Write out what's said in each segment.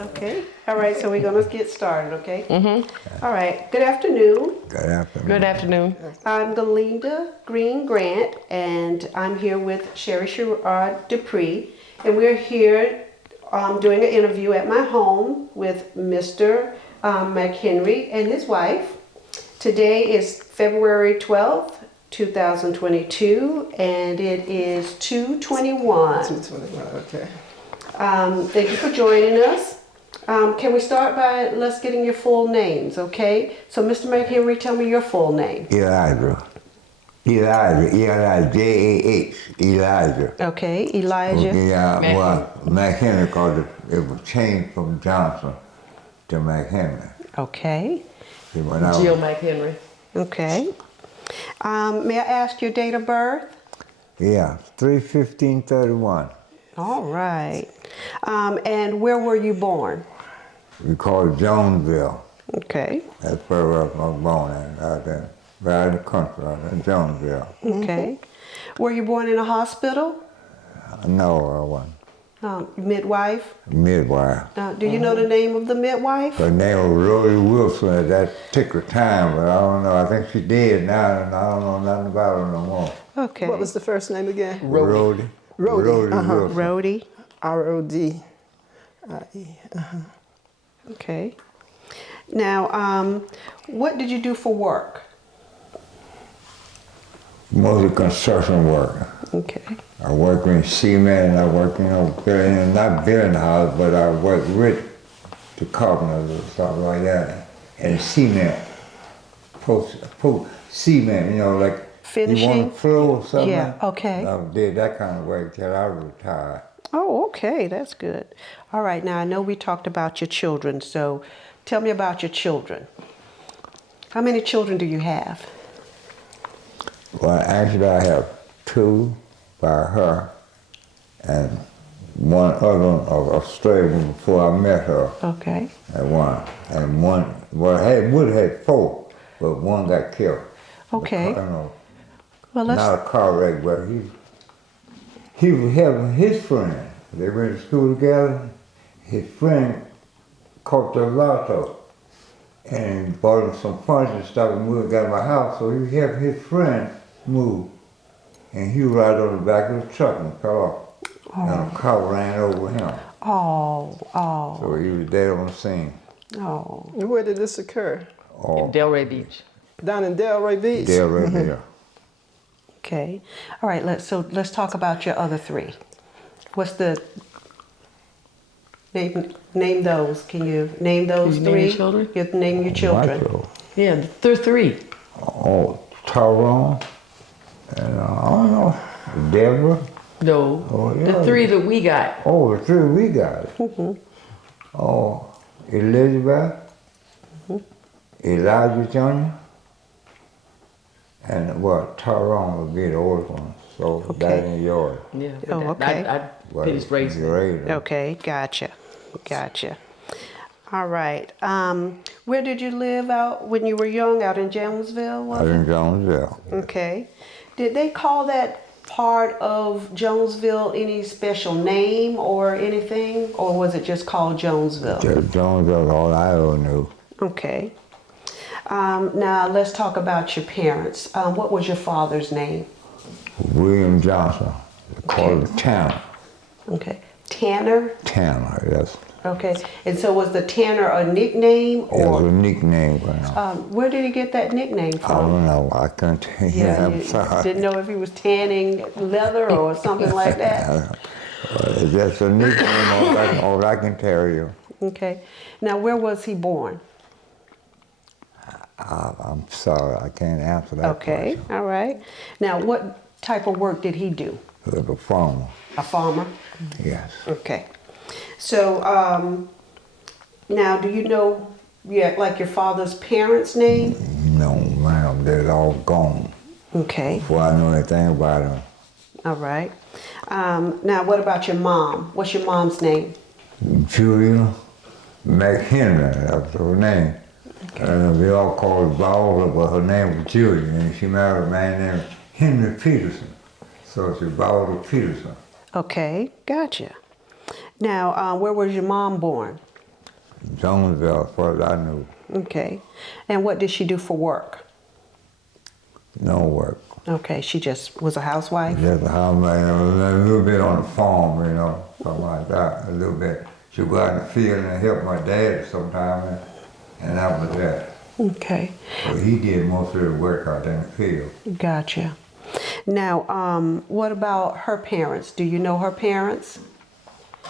Okay. All right, so we're going to get started, okay? Mm-hmm. All right. Good afternoon. Good afternoon. Good afternoon. I'm Garlenda Greene-Grant, and I'm here with Sherry DuPree, and we're here doing an interview at my home with Mr. McHenry and his wife. Today is February 12th, 2022, and it is 2:21. 2:21, okay. Thank you for joining us. Can we start by let's getting your full names, okay? So, Mr. McHenry, tell me your full name. Elijah, J-A-H, Elijah. Okay, Elijah. Yeah, well, McHenry, because it was changed from Johnson to McHenry. Okay. Jill McHenry. Okay. May I ask your date of birth? Yeah, 3/15/31. All right. And where were you born? We call it Jonesville. Okay. That's where I was born at, out there. Right in the country, out there, Jonesville. Okay. Were you born in a hospital? No, I wasn't. Midwife? Midwife. Do you know the name of the midwife? Her name was Rhoda Wilson at that particular time, but I don't know. I think she dead now, and I don't know nothing about her no more. Okay. What was the first name again? Rhodey. Rhodey. Wilson. Rhodey. R-O-D-I-E. Okay. Now, what did you do for work? Mostly construction work. Okay. I work in cement, and I work building, not building houses, but I work with the carpenters and stuff like that. And cement, post cement, like Finishing? You want to floor or something? Yeah, okay. I did that kind of work till I retired. Oh, okay, that's good. All right, now I know we talked about your children, so tell me about your children. How many children do you have? Well, actually I have two by her and one other one of Australia before I met her. Okay. And one, well, I would have had four, but one got killed. Okay. Well, Not a car wreck, but he was having his friend. They went to school together. His friend caught the lotto and bought him some furniture and stuff and moved out of my house. So he had his friend move. And he was right on the back of the truck and fell off. Oh. And a car ran over him. Oh. So he was dead on the scene. Oh. And where did this occur? In Delray Beach. Down in Delray Beach? Dead there. Okay. All right, let's talk about your other three. What's the name those? Can you name those Can you three? name your children? You name your children. Michael. Yeah, they're three. Oh, Tyrone. And I don't know, Deborah. No, Oh, yeah. the three that we got. Oh, the three we got. Oh, Elizabeth, Elijah Jr., and Tyrone would be the oldest one. So that in yours. Yeah. Oh, okay. I finished raising them. Okay, gotcha. All right. Where did you live out when you were young? Out in Jonesville, was Out it? in Jonesville. Okay. Did they call that part of Jonesville any special name or anything? Or was it just called Jonesville? Just Jonesville, all I ever knew. Okay. Now let's talk about your parents. What was your father's name? William Johnson, called him Tanner. Okay. Tanner? Tanner, yes. Okay. And so was the Tanner a nickname It was or a nickname for him. where did he get that nickname I from? don't know, I couldn't tell you. I'm you sorry. didn't know if he was tanning leather or something like that. It's just a nickname, all I can tell you. Okay. Now, where was he born? I'm sorry, I can't answer that Okay. question. All right. Now, what type of work did he do? He was a farmer, A farmer? yes. Okay. So, now, do you know, like your father's parents' name? No, ma'am, they're all gone Okay. before I knew anything about him. All right. Now, what about your mom? What's your mom's name? Julia McHenry, that's her name. We all called her Barbara, but her name was Julia, and she married a man named Henry Peterson. So she's Barbara Peterson. Okay, gotcha. Now, where was your mom born? Jonesville, as far as I knew. Okay. And what did she do for work? No work. Okay, she just was a housewife? Just how man, a little bit on the farm, you know, something like that, a little bit. She'd go out in the field and help my dad sometime, and that was that. Okay. So he did most of the work out there in the field. Gotcha. Now, what about her parents? Do you know her parents?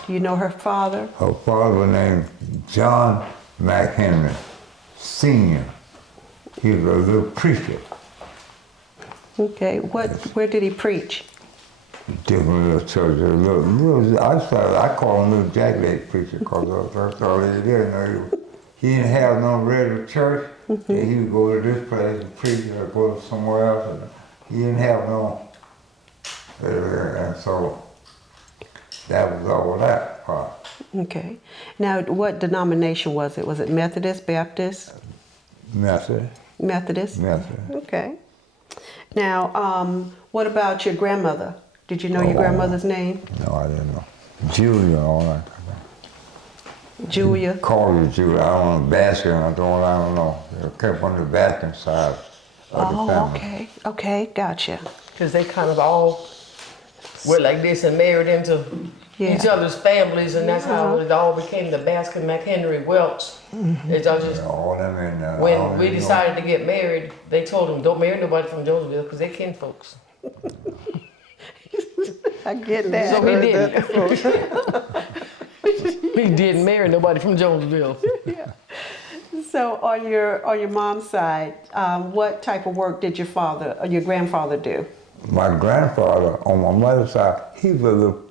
Do you know her father? Her father was named John McHenry, Sr. He was a little preacher. Okay. Where did he preach? Different little churches. I call him little jackleg preacher because that's all he did. You know, he didn't have no regular church. And he would go to this place and preach or go to somewhere else. And he didn't have no, and so that was all that part. Okay. Now, what denomination was it? Was it Methodist, Baptist? Methodist. Methodist? Methodist. Okay. Now, what about your grandmother? Did you know your grandmother's name? No, I didn't know. Julia, all that. Julia? Called her Julia. I don't know, Baskin, I don't know. It came from the Baskin side of the family. Okay. Okay, gotcha. Because they kind of all were like this and married into each other's families, and that's how it all became the Baskin McHenry Welch. It's all just, All them in there. when we decided to get married, they told them, don't marry nobody from Jonesville because they're kin folks. I get that. So we didn't. We didn't marry nobody from Jonesville. So on your mom's side, what type of work did your father or your grandfather do? My grandfather, on my mother's side, he was a little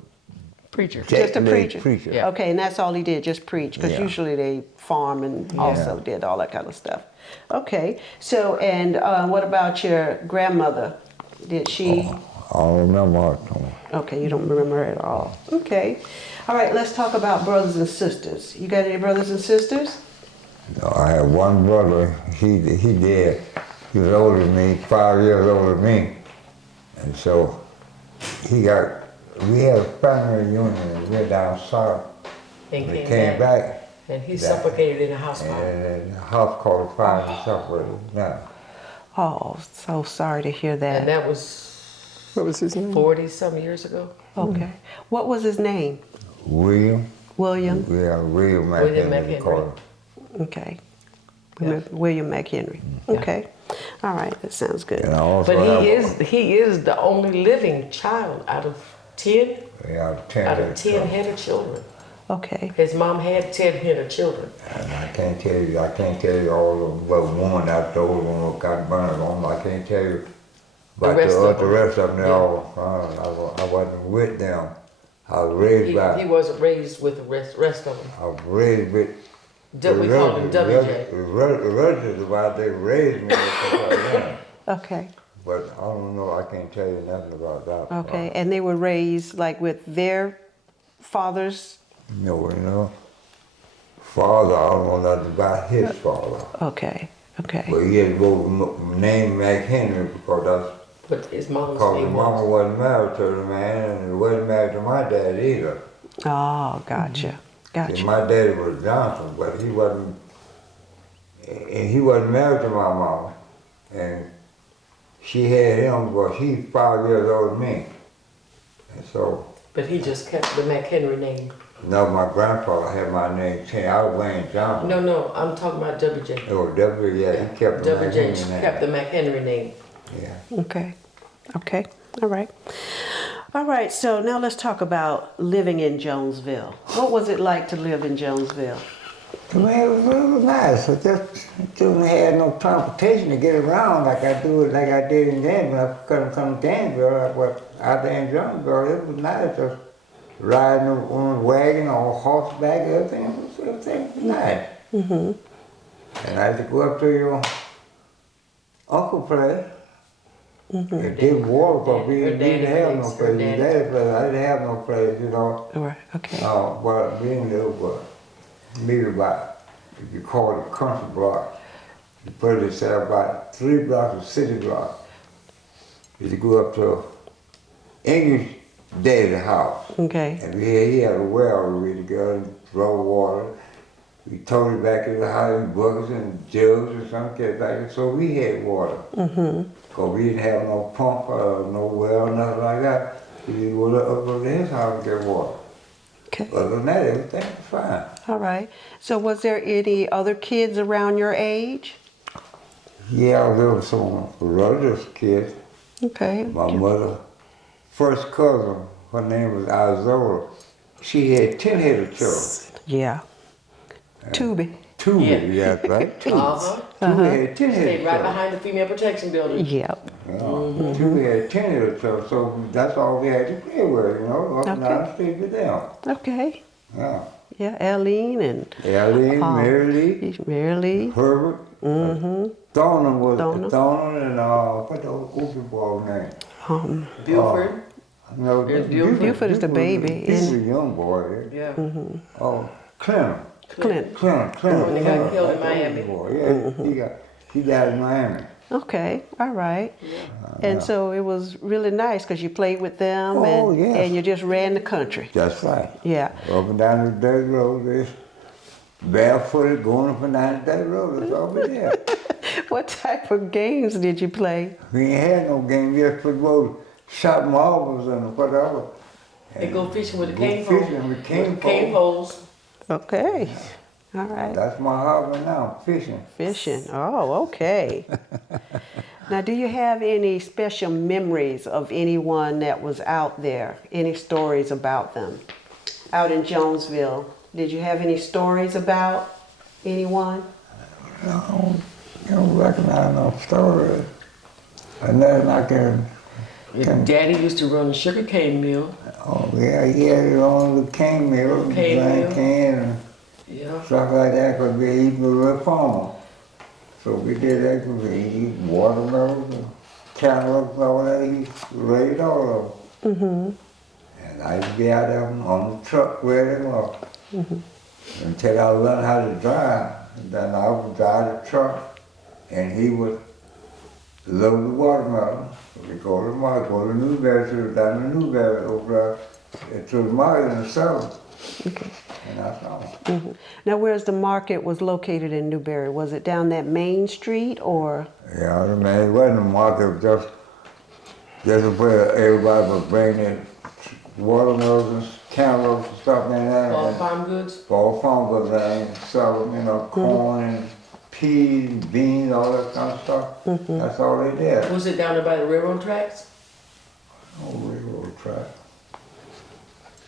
Preacher. Just a preacher. Yeah. Okay, and that's all he did, just preach, because usually they farm and also did all that kind of stuff. Okay, so and what about your grandmother? Did she? I don't remember her too much. Okay, you don't remember her at all. Okay, all right. Let's talk about brothers and sisters. You got any brothers and sisters? No, I had one brother. He did. He was older than me, 5 years older than me, and so we had a family reunion and we were down south. And We came back. And he suffocated in a house fire. And the house caught fire and separated. Now, Oh, so sorry to hear And that. that was What was his name? 40-some years ago. Okay, what was his name? William. William. Yeah, William William McHenry. we McHenry. called him. Okay. William McHenry. Okay. All right, that sounds good. And I also But have he is the only living child out of 10 10 head of children. Okay. His mom had 10 head of children. And I can't tell you all of but one out there one got burned on. I can't tell you about the rest of them. They all, I wasn't with them. I was raised by. He wasn't raised with the rest of them. I was raised with. We called him WJ. The relatives about they raised me. Okay. But I don't know. I can't tell you nothing about that. Okay. And they were raised like with their fathers? No, you know. Father, I don't know nothing about his father. Okay. Okay. But he had to go name McHenry because that's. But his mom's Because the name mama was. wasn't married to the man, and he wasn't married to my dad either. Oh, gotcha. See, Gotcha. my daddy was Johnson, but he wasn't married to my mama. And she had him, but he's 5 years older than me. And so, But he just kept the McHenry name. no, my grandfather had my name changed. I was Wayne Johnson. No, I'm talking about WJ. Oh, W, yeah, he kept the WJ McHenry name. kept the McHenry name. Yeah. Okay. Okay. All right. All right. So now let's talk about living in Jonesville. What was it like to live in Jonesville? To me, it was really nice. I just didn't have no transportation to get around like I did in Janesville. I couldn't come to Janesville. But out there in Jonesville, it was nice just riding on a wagon or horseback. Everything was nice. Mm-hmm. And I had to go up to your uncle's place It didn't water because we Her didn't daddy have no place, her place. daddy. Daddy place, I didn't have no place, you know. Right. Okay. But being there was maybe about, if you call it country block, you put it say about 3 blocks of city block. You go up to English daddy's house. Okay. And he had a well where we go and draw water. We towed it back in the house in buckets and jugs or something, back, so we had water. Because we didn't have no pump, no well, nothing like that. We would up to his house and get water. Okay. Other than that, everything was fine. All right. So was there any other kids around your age? Yeah, there was some relatives kids. Okay. My mother, first cousin, her name was Izola. She had 10 head of children. Yeah. Tubi. Two, Yeah. yeah, right? Two. Uh-huh. Two had 10 head of Stayed right children. behind the female protection building. Yep. Yeah. Two had 10 head of children, so that's all we had to play with, you know, up and down the street with them. Okay. Yeah. Yeah, Eileen and Ellie, Mary Lee, Mary Lee. Herbert. Donna was Donna. Donna and what the old boy name? Buford. No, There's Buford. Buford is the baby, He's a and- young boy. Yeah. Oh, Clinton. Clint. Clinton. When he got killed in That's the Miami. boy. Yeah, he died in Miami. Okay. All right. And so it was really nice because you played with them Oh, and, yes. and you just ran the country. That's right. Yeah. Up and down the dirt road, this barefooted going up and down the dirt road. That's all we did. What type of games did you play? We ain't had no game. We just football, shot marbles and whatever. They go fishing with the Go cane pole. fishing with cane Cane poles. poles. Okay. All right. That's my hobby now, fishing. Fishing. Oh, okay. Now, do you have any special memories of anyone that was out there? Any stories about them? Out in Jonesville, did you have any stories about anyone? I don't recognize no story. And then I can, Your daddy used to run a sugar cane mill. oh yeah, he had it on the cane mill, Cane grind mill. cane and Yeah. stuff like that, because we eat with a farmer. So we did that, we eat watermelons and cantaloupes and all that, he raised all of them. And I used to be out there on the truck with him until I learned how to drive. And then I would drive the truck and he would load the watermelon. So we go to the market, go to Newberry, down to Newberry, over there to the market and sell them. And that's all. Now, where's the market was located in Newberry? Was it down that main street or? Yeah, I mean, it wasn't a market, it was just where everybody was bringing watermelons and cantaloupes and stuff like that. All and farm goods. All farm goods and sell them, you know, corn and peas, beans, all that kind of stuff. That's all they did. Was it down there by the railroad tracks? Oh, railroad track.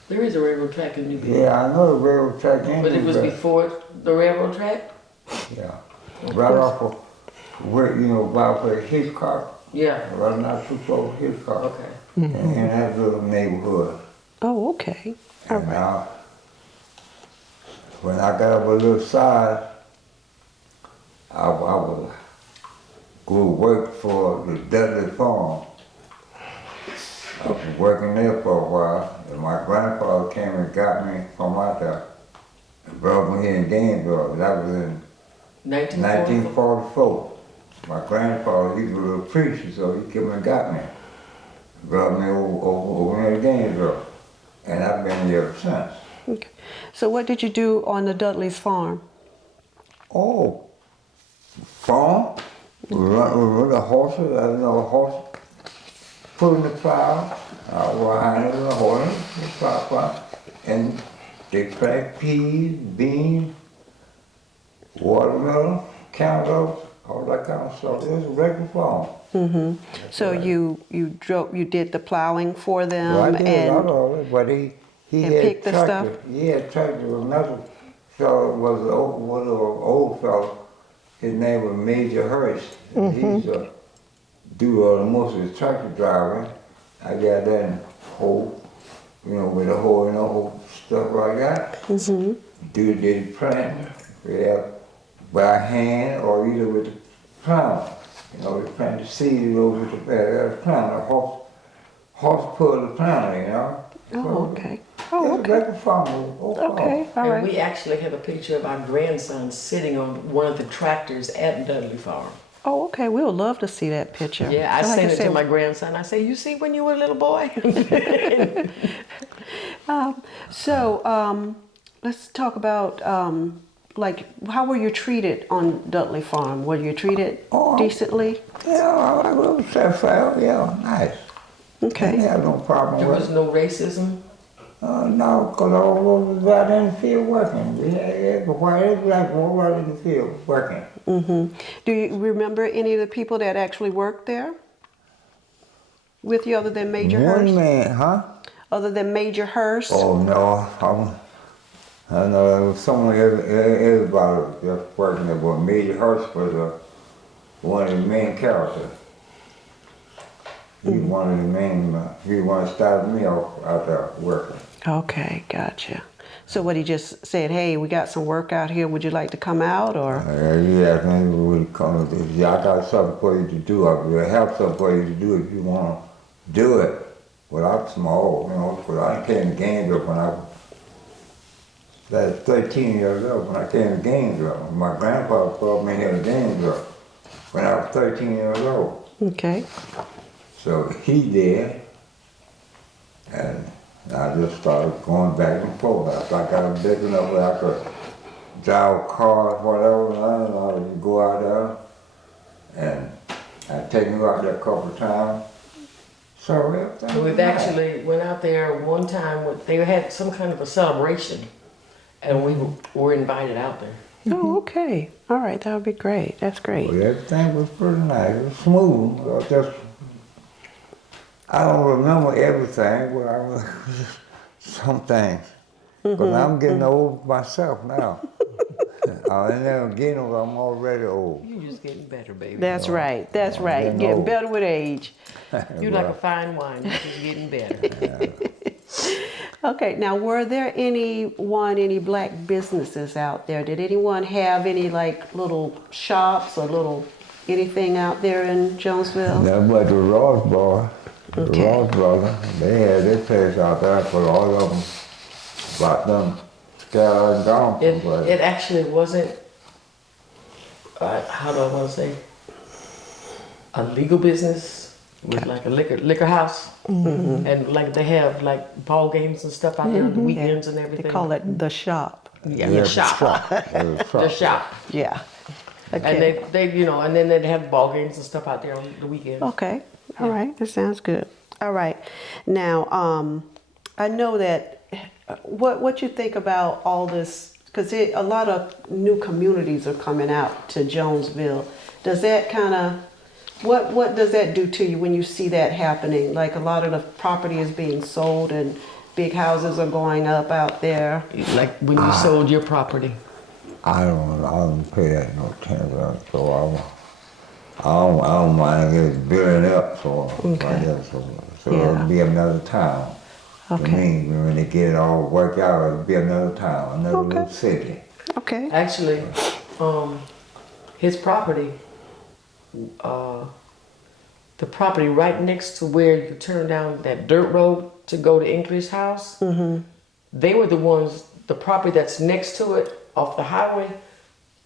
There is a railroad track in Newberry. Yeah, I know the railroad track in But it was Newberry. before the railroad track? Yeah, right off of where, you know, about where Hitchcock, Yeah. right not too close to Hitchcock. Okay. And in that little neighborhood. Oh, okay. All And right. now, when I got up a little side, I would go work for the Dudley farm. I was working there for a while, and my grandfather came and got me from out there and brought me here in Gainesville. That was in 1944. My grandfather, he was a preacher, so he came and got me. Brought me over here to Gainesville. And I've been here ever since. Okay. So what did you do on the Dudley's farm? Oh, farm? We run the horses, I know a horse, pulling the plow, behind the horse, the plow, and they plant peas, beans, watermelon, cantaloupes, all that kind of stuff. It was a regular farm. So you did the plowing for them Well, I did a lot and of it, but he and had picked the tractor. stuff? He had tractor with another fellow, was one of the old fellow. His name was Major Hurst. And he used to do most of the tractor driving. I got that in hole, you know, with a hole and all stuff like that. Do the plant, yeah, by hand or either with the plow. You know, they planted seeds over the plant, a horse pulled the plant, you know. Oh, okay. Oh, It's okay. like a farm. Okay, all And right. we actually have a picture of our grandson sitting on one of the tractors at Dudley Farm. Oh, okay. We would love to see that picture. Yeah, I So like sent it said, to my grandson. I say, you see when you were a little boy? Let's talk about like how were you treated on Dudley Farm? Were you treated Oh, decently? Yeah, I was yeah, nice. Okay. Didn't have no problem There with was it. no racism. No, because I was out in the field working. We had everybody black all right in the field working. Do you remember any of the people that actually worked there with you other than Major One Hurst? man, huh? Other than Major Hurst? Oh no, I know there was someone, everybody was just working there, but Major Hurst was one of the main characters. He was one of the main, he one that started me off out there working. Okay, gotcha. So what, he just said, hey, we got some work out here, would you like to come out, or? Yeah, maybe we come, yeah, I got something for you to do. I will have something for you to do if you want to do it. Without small, you know, because I came to Gainesville when I was 13 years old, when I came to Gainesville. My grandfather brought me here to Gainesville when I was 13 years old. Okay. So he did, and I just started going back and forth. After I got big enough where I could drive cars, whatever, and I would go out there, and I'd take me out there a couple of times. So everything was We've nice. actually went out there one time, they had some kind of a celebration, and we were invited out there. Oh, okay. All right, that would be great. That's great. But everything was pretty nice. It was smooth. I don't remember everything, but I remember some things. Because I'm getting old myself now. I'm never getting old, I'm already old. You're just getting better, baby. That's right. That's I'm right. getting Getting old. better with age. You're like a fine wine, you're just getting better. Okay, now were there any black businesses out there? Did anyone have any like little shops or little anything out there in Jonesville? That's what the Ross boy, the Okay. Ross brother, they had their place out there for all of them, about them scattered and gone. from It, place. it actually wasn't, how do I want to say, a legal business. It was like a liquor house, and like they have like ball games and stuff out there on the weekends and everything. They call it the shop. yeah, Yeah, the shop, It was the truck. shop, Yeah. and Okay. they you know, and then they'd have ball games and stuff out there on the weekends. Okay. All right. That sounds good. All right. Now, I know that what you think about all this, because a lot of new communities are coming out to Jonesville. Does that kind of what does that do to you when you see that happening? Like a lot of the property is being sold and big houses are going up out there. Like when you sold your property. I don't pay that no attention, so I don't mind it building up, so it'll be another town. Okay. To me, when they get it all worked out, it'll be another town, another Okay. little city. Okay. Actually, his property, the property right next to where you turn down that dirt road to go to English House, they were the ones, the property that's next to it off the highway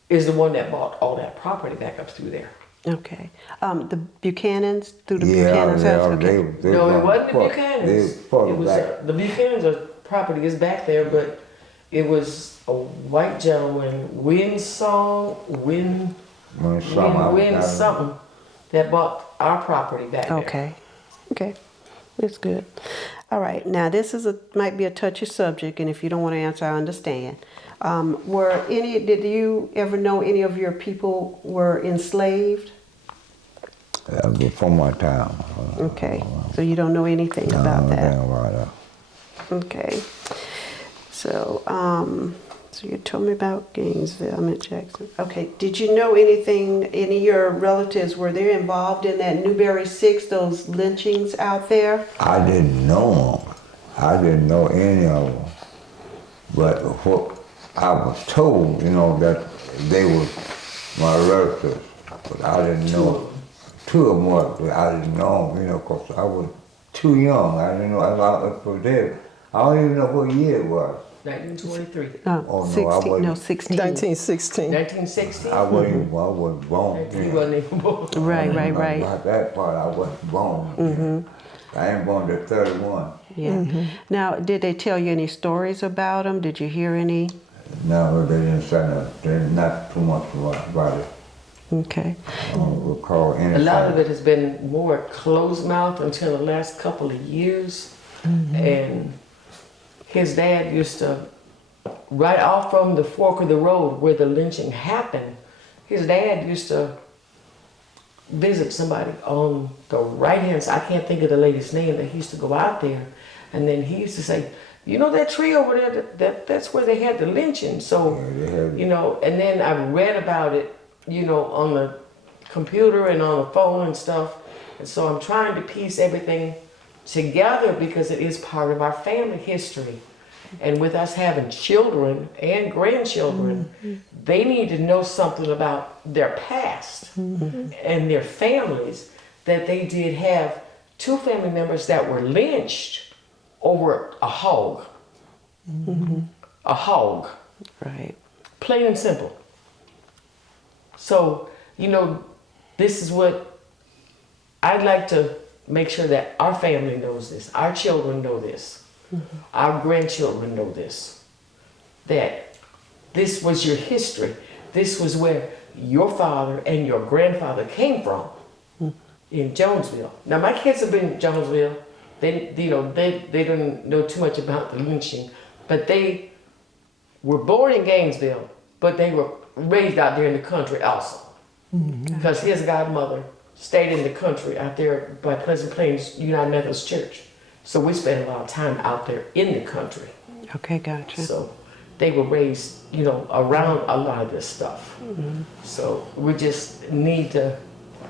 is the one that bought all that property back up through there. Okay. The Buchanans through the Yeah, Buchanans house. Okay. they No, was it wasn't the full- Buchanans. They It full was back. the Buchanans' property is back there, but it was a white gentleman, Win something that bought our property back there. Okay. Okay. That's good. All right. Now this might be a touchy subject, and if you don't want to answer, I understand. Did you ever know any of your people were enslaved? Before my time. Okay. So you don't know anything about that. About that. Okay. So, so you told me about Gainesville. I'm at Jackson. Okay. Did you know anything? Any of your relatives were they involved in that Newberry 6, those lynchings out there? I didn't know them. I didn't know any of them. But what I was told, that they were my relatives, but I didn't know. two of them was, but I didn't know them, you know, 'cause I was too young. I didn't know I was for there. I don't even know what year it was. 1923. Oh, no, I 16, wasn't. no, 16. 1916. 1916. I wasn't born. He wasn't even born. Right, I don't right, know right. about that part, I wasn't born. I ain't born to 31. Yeah. Now, did they tell you any stories about him? Did you hear any? No, they didn't say nothing. Not too much about it. Okay. I don't recall anything. A lot of it has been more closed mouth until the last couple of years. And his dad used to, right off from the fork of the road where the lynching happened, his dad used to visit somebody on the right hand side. I can't think of the lady's name, that he used to go out there. And then he used to say, you know that tree over there, that's where they had the lynching. So, Yeah, they had- you know, and then I read about it, you know, on the computer and on the phone and stuff. And so I'm trying to piece everything together because it is part of our family history. And with us having children and grandchildren, they need to know something about their past and their families, that they did have two family members that were lynched over a hog. A hog. Right. Plain and simple. So, you know, this is what I'd like to make sure that our family knows this, our children know this, our grandchildren know this, that this was your history. This was where your father and your grandfather came from in Jonesville. Now, my kids have been in Jonesville. They don't know too much about the lynching, but they were born in Gainesville, but they were raised out there in the country also. Because his godmother stayed in the country out there by Pleasant Plains United Methodist Church. So we spent a lot of time out there in the country. Okay, gotcha. So they were raised, you know, around a lot of this stuff. So we just need to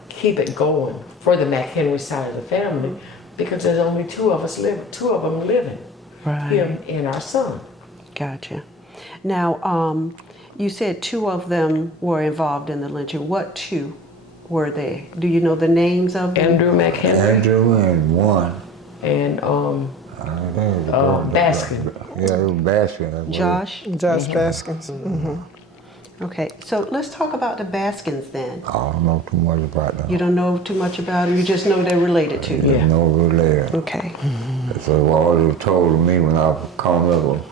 keep it going for the McHenry side of the family, because there's only two of them living, Right. him and our son. Gotcha. Now, you said two of them were involved in the lynching. What two were they? Do you know the names of them? Andrew McHenry Andrew and one. and Baskin. Yeah, it was Baskin. I believe. Josh? Josh Baskins. Okay, so let's talk about the Baskins then. I don't know too much about them. You don't know too much about them, you just know they're related to you. Yeah. No related. Okay. So all they told me when I was coming up,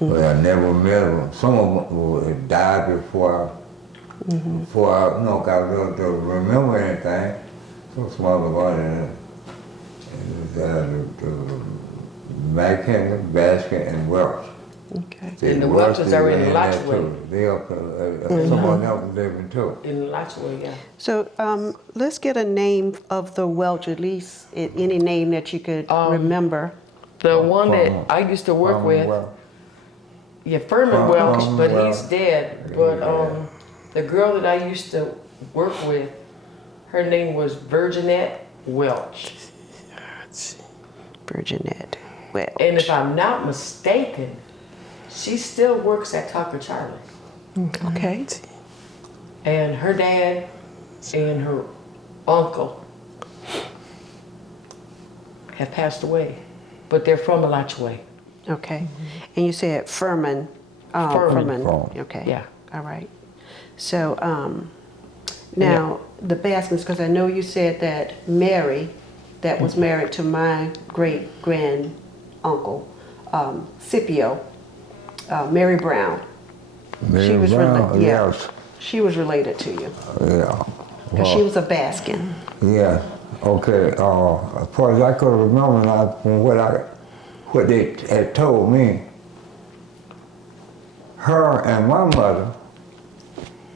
but I never met them. Some of them had died before I got to remember anything. So some of them the McHenry, Baskin, and Welch. Okay. And the Welches are in Lachue. They up, someone else was living too. In Lachue, yeah. So let's get a name of the Welch, at least any name that you could remember. The one that I used to work with, yeah, Furman Welch, but he's dead. But the girl that I used to work with, her name was Virginette Welch. Virginette Welch. And if I'm not mistaken, she still works at Tucker Charlie. Okay. And her dad and her uncle have passed away, but they're from Alachua. Okay. And you said Furman. Furman. Okay. Yeah. All right. So now the Baskins, because I know you said that Mary, that was married to my great grand uncle, Scipio, Mary Brown. Mary Brown, yes. She was related to you. Yeah. Because she was a Baskin. Yeah. Okay. As far as I could remember now, from what they had told me, her and my mother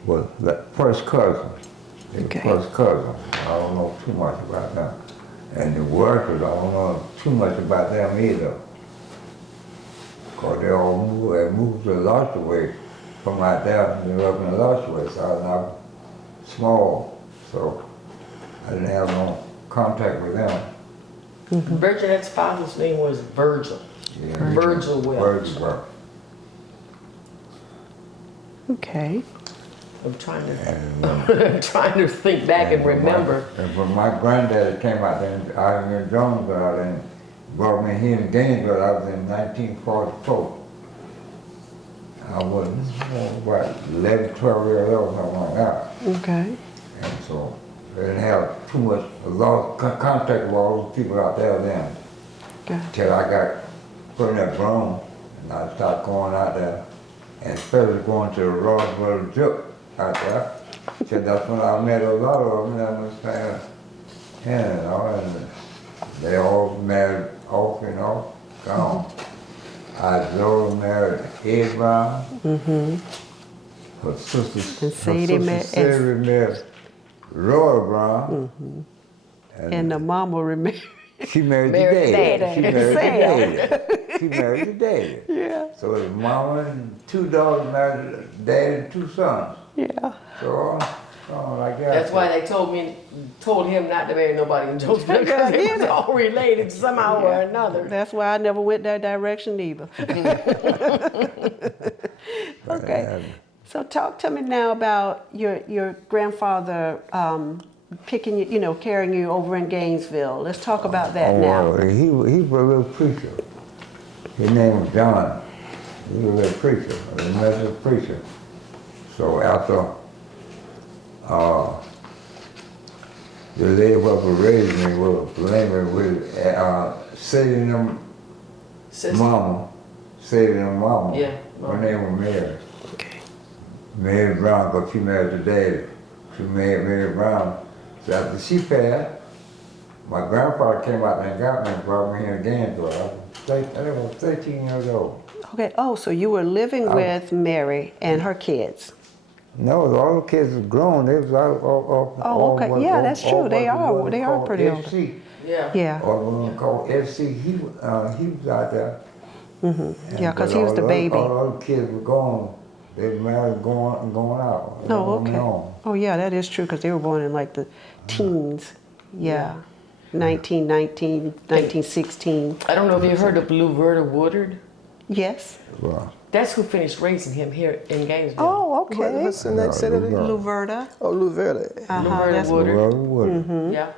was the first cousin. Okay. First cousin. I don't know too much about them. And the workers, I don't know too much about them either. Because they all moved to Lachue from out there. They were up in Lachue, so I was not small. So I didn't have no contact with them. Virginette's father's name was Virgil. Yeah, Virgil Welch. Virgil. Okay. I'm trying to, trying to think back and remember. And when my granddaddy came out there, I was in Jonesville, and brought me here in Gainesville. I was in 1944. I was about 11, 12 years old, something like that. Okay. And so they didn't have too much, a lot of contact with all those people out there then. Okay. Till I got put in that broom, and I started going out there, and especially going to the Roswell Juke out there. So that's when I met a lot of them, and I was saying, yeah, you know, and they all married off, you know, gone. Joe married Ed Brown. Her sister, And Sadie married Roy Brown. And the mama remember. She married the Married daddy. She daddy. married the daddy. She married the daddy. Yeah. So his mama and 2 daughters married the daddy and 2 sons. Yeah. So like that. That's why they told him not to marry nobody in Jonesville because they was all related somehow or another. That's why I never went that direction either. Okay. So talk to me now about your grandfather picking you, carrying you over in Gainesville. Let's talk about that now. Well, he was a little preacher. His name was John. He was a little preacher, a Methodist preacher. So after the lady what was raising me was blaming with saving them Sister. mama. Saving them mama. Yeah, Her name was Mary. Okay. Mary Brown, because she married the daddy. She married Mary Brown. So after she passed, my grandfather came out and got me and brought me here in Gainesville. I was 13 years old. Okay. Oh, so you were living with Mary and her kids. No, all the kids was grown. They was all Oh, okay. Yeah, that's true. They are pretty old. SC. Yeah. Yeah. Or one called SC. He was out there. Yeah, because he was the baby. All the other kids were gone. They were married going out. Oh, okay. Oh, yeah, that is true because they were born in like the teens. Yeah. 1919, 1916. I don't know if you heard of Luverta Woodard. Yes. Well, That's who finished raising him here in Gainesville. Oh, okay. What's the next city? Luverta. Oh, Luverta. Luverta That's, Woodard. Yeah.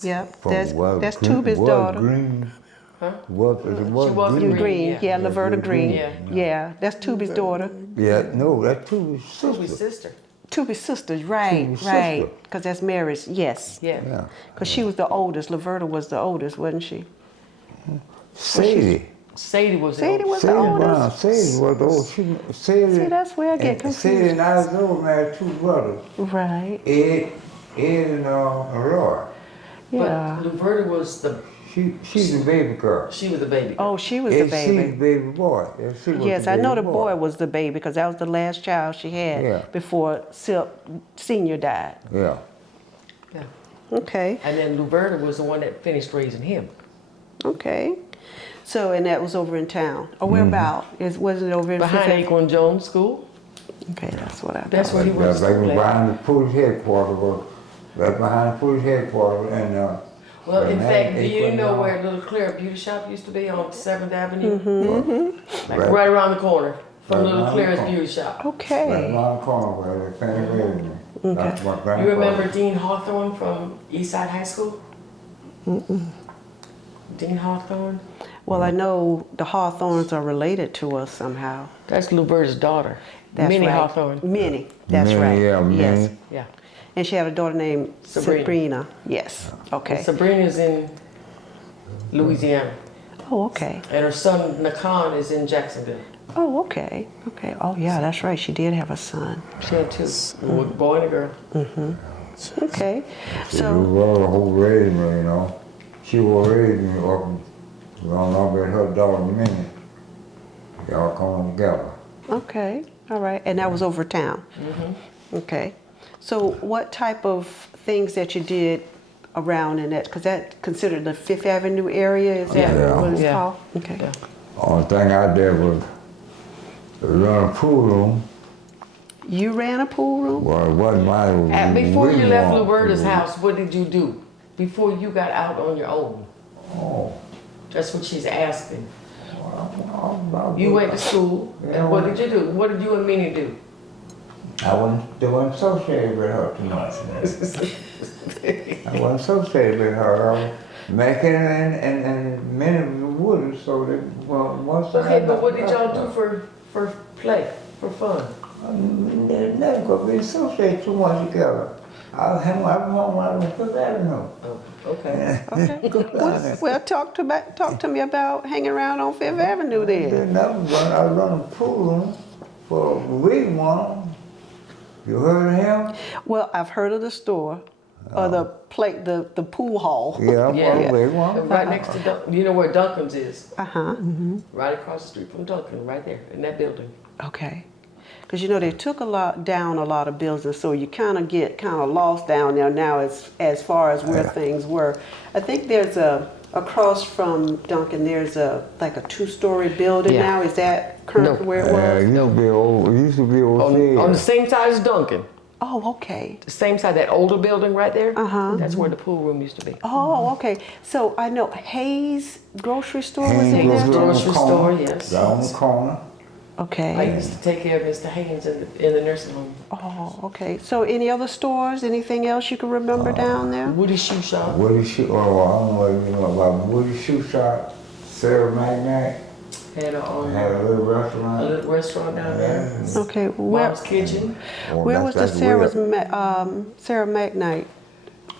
yep. from That's Tuba's daughter. Green. Huh? Was Green, Green. Yeah, yeah. Luverta Green. Yeah. Yeah, that's Tubi's daughter. Yeah, no, that's Tuba's Tuba's sister. sister. Tubi's sisters, right, Tubi's right. sister. Because that's Mary's, yes. Yeah. Yeah. Because she was the oldest. Luverta was the oldest, wasn't she? Sadie. Sadie was the Sadie oldest. was the Sadie Brown. oldest. Sadie was the old. Sadie. See, that's where I get and Sadie confused. and I married 2 brothers. Right. Ed and Roy. Yeah. But Luverta was She's the baby girl. she was the baby. Oh, she was the She's the baby. baby boy. She was Yes, the I know baby the boy was the baby because that was the last child she had Yeah. before Silk Senior died. Yeah. Yeah. Okay, And then Luverta was the one that finished raising him. okay. So, and that was over in town. Or where about? Wasn't it over in Behind Fifth Acorn Jones School. Okay, that's what I That's where he went to That's school at. behind the police headquarters. Right behind the police headquarters and Well, in fact, do you Acorn know Jones. where Little Claire Beauty Shop used to be on 7th Avenue? Like Right. right around the corner from Right Little around Claire's the corner. Beauty Shop. Right Okay. around the corner where they finished raising me. That's my grandfather. You remember Dean Hawthorne from Eastside High School? Dean Hawthorne? Well, I know the Hawthorns are related to us somehow. That's Luverta's daughter. That's Minnie right. Hawthorne. Minnie, that's Minnie, right. yeah, Yes. Minnie. Yeah. And she had a daughter named Sabrina. Sabrina. Yes. Okay. Sabrina's in Louisiana. Oh, okay. And her son Nakan is in Jacksonville. Oh, okay. Okay. Oh, yeah, that's right. She did have a son. She had 2, a boy and a girl. Okay. So So, you were the whole raising me, you know. She was raising me up along with her daughter Minnie. Y'all come together. okay. All right. And that was over town. Okay. So, what type of things that you did around in that? Because that considered the Fifth Avenue area. Is that Yeah. what it's Yeah. called? Okay. Yeah. Only thing I did was run a pool room. You ran a pool room. Well, it wasn't mine. Before you left want Luverta's to. house, what did you do? Before you got out on your own? Oh. That's what she's asking. I You went to school, Yeah. and what did you do? What did you and Minnie do? I wasn't associated with her too much. I wasn't associated with her. I was making and many of the wood, so that, well, once Okay, but what did y'all do for play, for fun? They're never going to be associated too much together. I was home on Fifth Avenue. Oh, okay. Okay. Well, talk to me about hanging around on Fifth Avenue then. I was running a pool for Reed one. You heard of him? Well, I've heard of the store, or the pool hall. Yeah, Yeah. Reed one. Right next to you know where Duncan's is? Uh-huh. Right across the street from Duncan, right there in that building. Okay. Because you know they took down a lot of buildings, so you kind of get lost down there now as far as where things were. I think there's across from Duncan, there's like a 2-story building Yeah. now. Is that currently where it was? It used to be old. On the same side as Duncan. Oh, okay. The same side, that older building right there. Uh-huh. That's where the pool room used to be. Oh, okay. So I know Hayes grocery store was in Hayes there. Grocery store, yes. Right on the corner. I Okay. used to take care of Mr. Haynes in the nursing home. Oh, okay. So any other stores? Anything else you can remember down there? Woody Shoe Shop. Woody Shoe, I don't know what you know about Woody Shoe Shop. Sarah Magnite Had had a little restaurant. little restaurant down there. Okay. Where Mom's Kitchen. where was the Sarah McKnight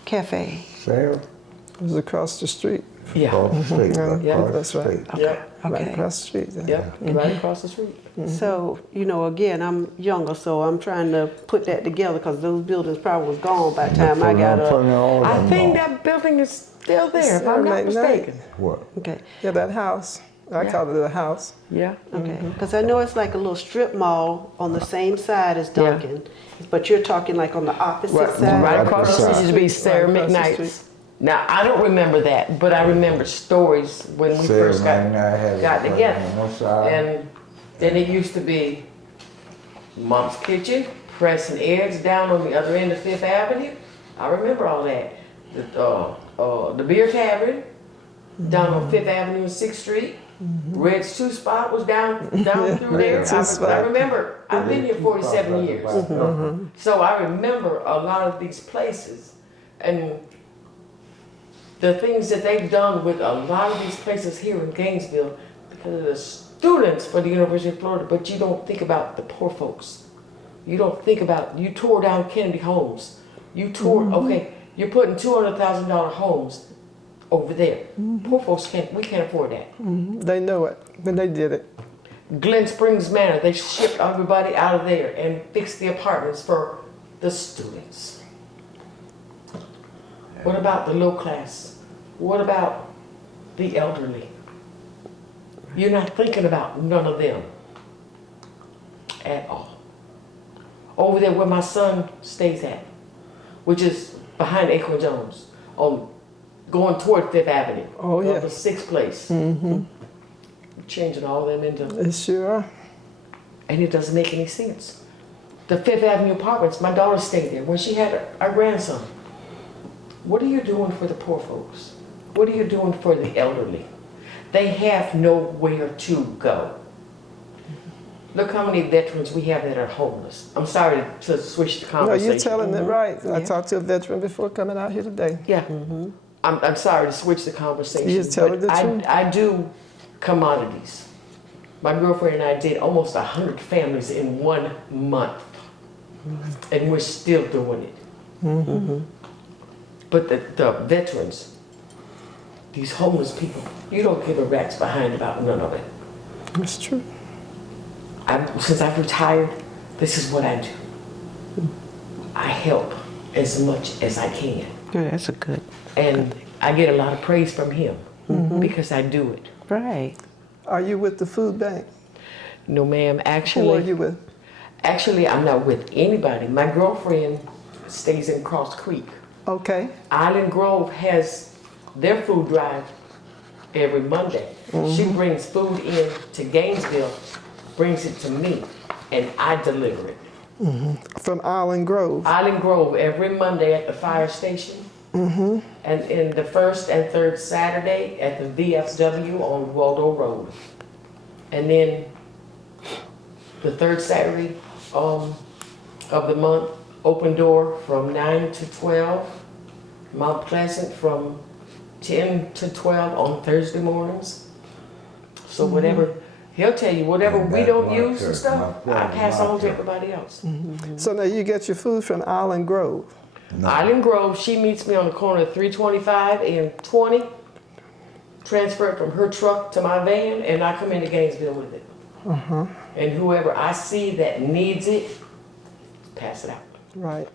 Cafe? Sarah? It was across the street. Yeah. Across the street. Yeah, across the that's right. street. Yep. Right Okay. across the street there. Yep. Right across the street. So, you know, again, I'm younger, so I'm trying to put that together because those buildings probably was gone by the time I got up. I think that building is still there, if I'm not Sarah McKnight. mistaken. What? Okay, Yeah, that house. I call it a house. Yeah. okay. Because I know it's like a little strip mall on the same side as Duncan, but you're talking like on the opposite Right, side. right across the street Right used to be Sarah across the McKnight's. Now, I don't remember that, but I remember stories when we Sarah first Magnite had got a together. on one side. And then it used to be Mom's Kitchen, Press and Ed's down on the other end of Fifth Avenue. I remember all that. The Beer Tavern down on Fifth Avenue and 6th Street. Red's Two Spot was down through there. Red's Two Spot. I remember, I've been here 47 years. So I remember a lot of these places and the things that they've done with a lot of these places here in Gainesville because of the students for the University of Florida, but you don't think about the poor folks. You don't think about, you tore down Kennedy homes. You tore, okay, you're putting $200,000 homes over there. Poor folks we can't afford that. They know it, but they did it. Glen Springs Manor, they shipped everybody out of there and fixed the apartments for the students. What about the low class? What about the elderly? You're not thinking about none of them at all. Over there where my son stays at, which is behind Acorn Jones, going toward Fifth Avenue. Oh, yeah. The 6th place. Changing all them into, They sure are. and it doesn't make any sense. The Fifth Avenue apartments, my daughter stayed there when she had a grandson. What are you doing for the poor folks? What are you doing for the elderly? They have nowhere to go. Look how many veterans we have that are homeless. I'm sorry to switch the No, conversation. you're telling it right. I talked to a veteran before coming out here today. Yeah. I'm sorry to switch the conversation. You're telling but the truth. I do commodities. My girlfriend and I did almost 100 families in 1 month. And we're still doing it. But the veterans, these homeless people, you don't give a rat's behind about none of it. That's true. Since I've retired, this is what I do. I help as much as I can. Yeah, that's a good. And I get a lot of praise from him because I do it. Right. Are you with the food bank? No, ma'am. Who are Actually, you with? I'm not with anybody. My girlfriend stays in Cross Creek. Okay. Island Grove has their food drive every Monday. She brings food in to Gainesville, brings it to me, and I deliver it. From Island Grove. Island Grove every Monday at the fire station. And in the first and third Saturday at the VFW on Waldo Road. And then the third Saturday, of the month. Open door from 9 to 12. Mount Pleasant from 10 to 12 on Thursday mornings. So whatever, he'll tell you, whatever And we that's don't my use and church, stuff, my I church, pass my on to church. everybody else. So now you get your food from Island Grove. No. Island Grove, she meets me on the corner of 325 and 20. Transfer it from her truck to my van, and I come into Gainesville with it. And whoever I see that needs it, pass it out. Right.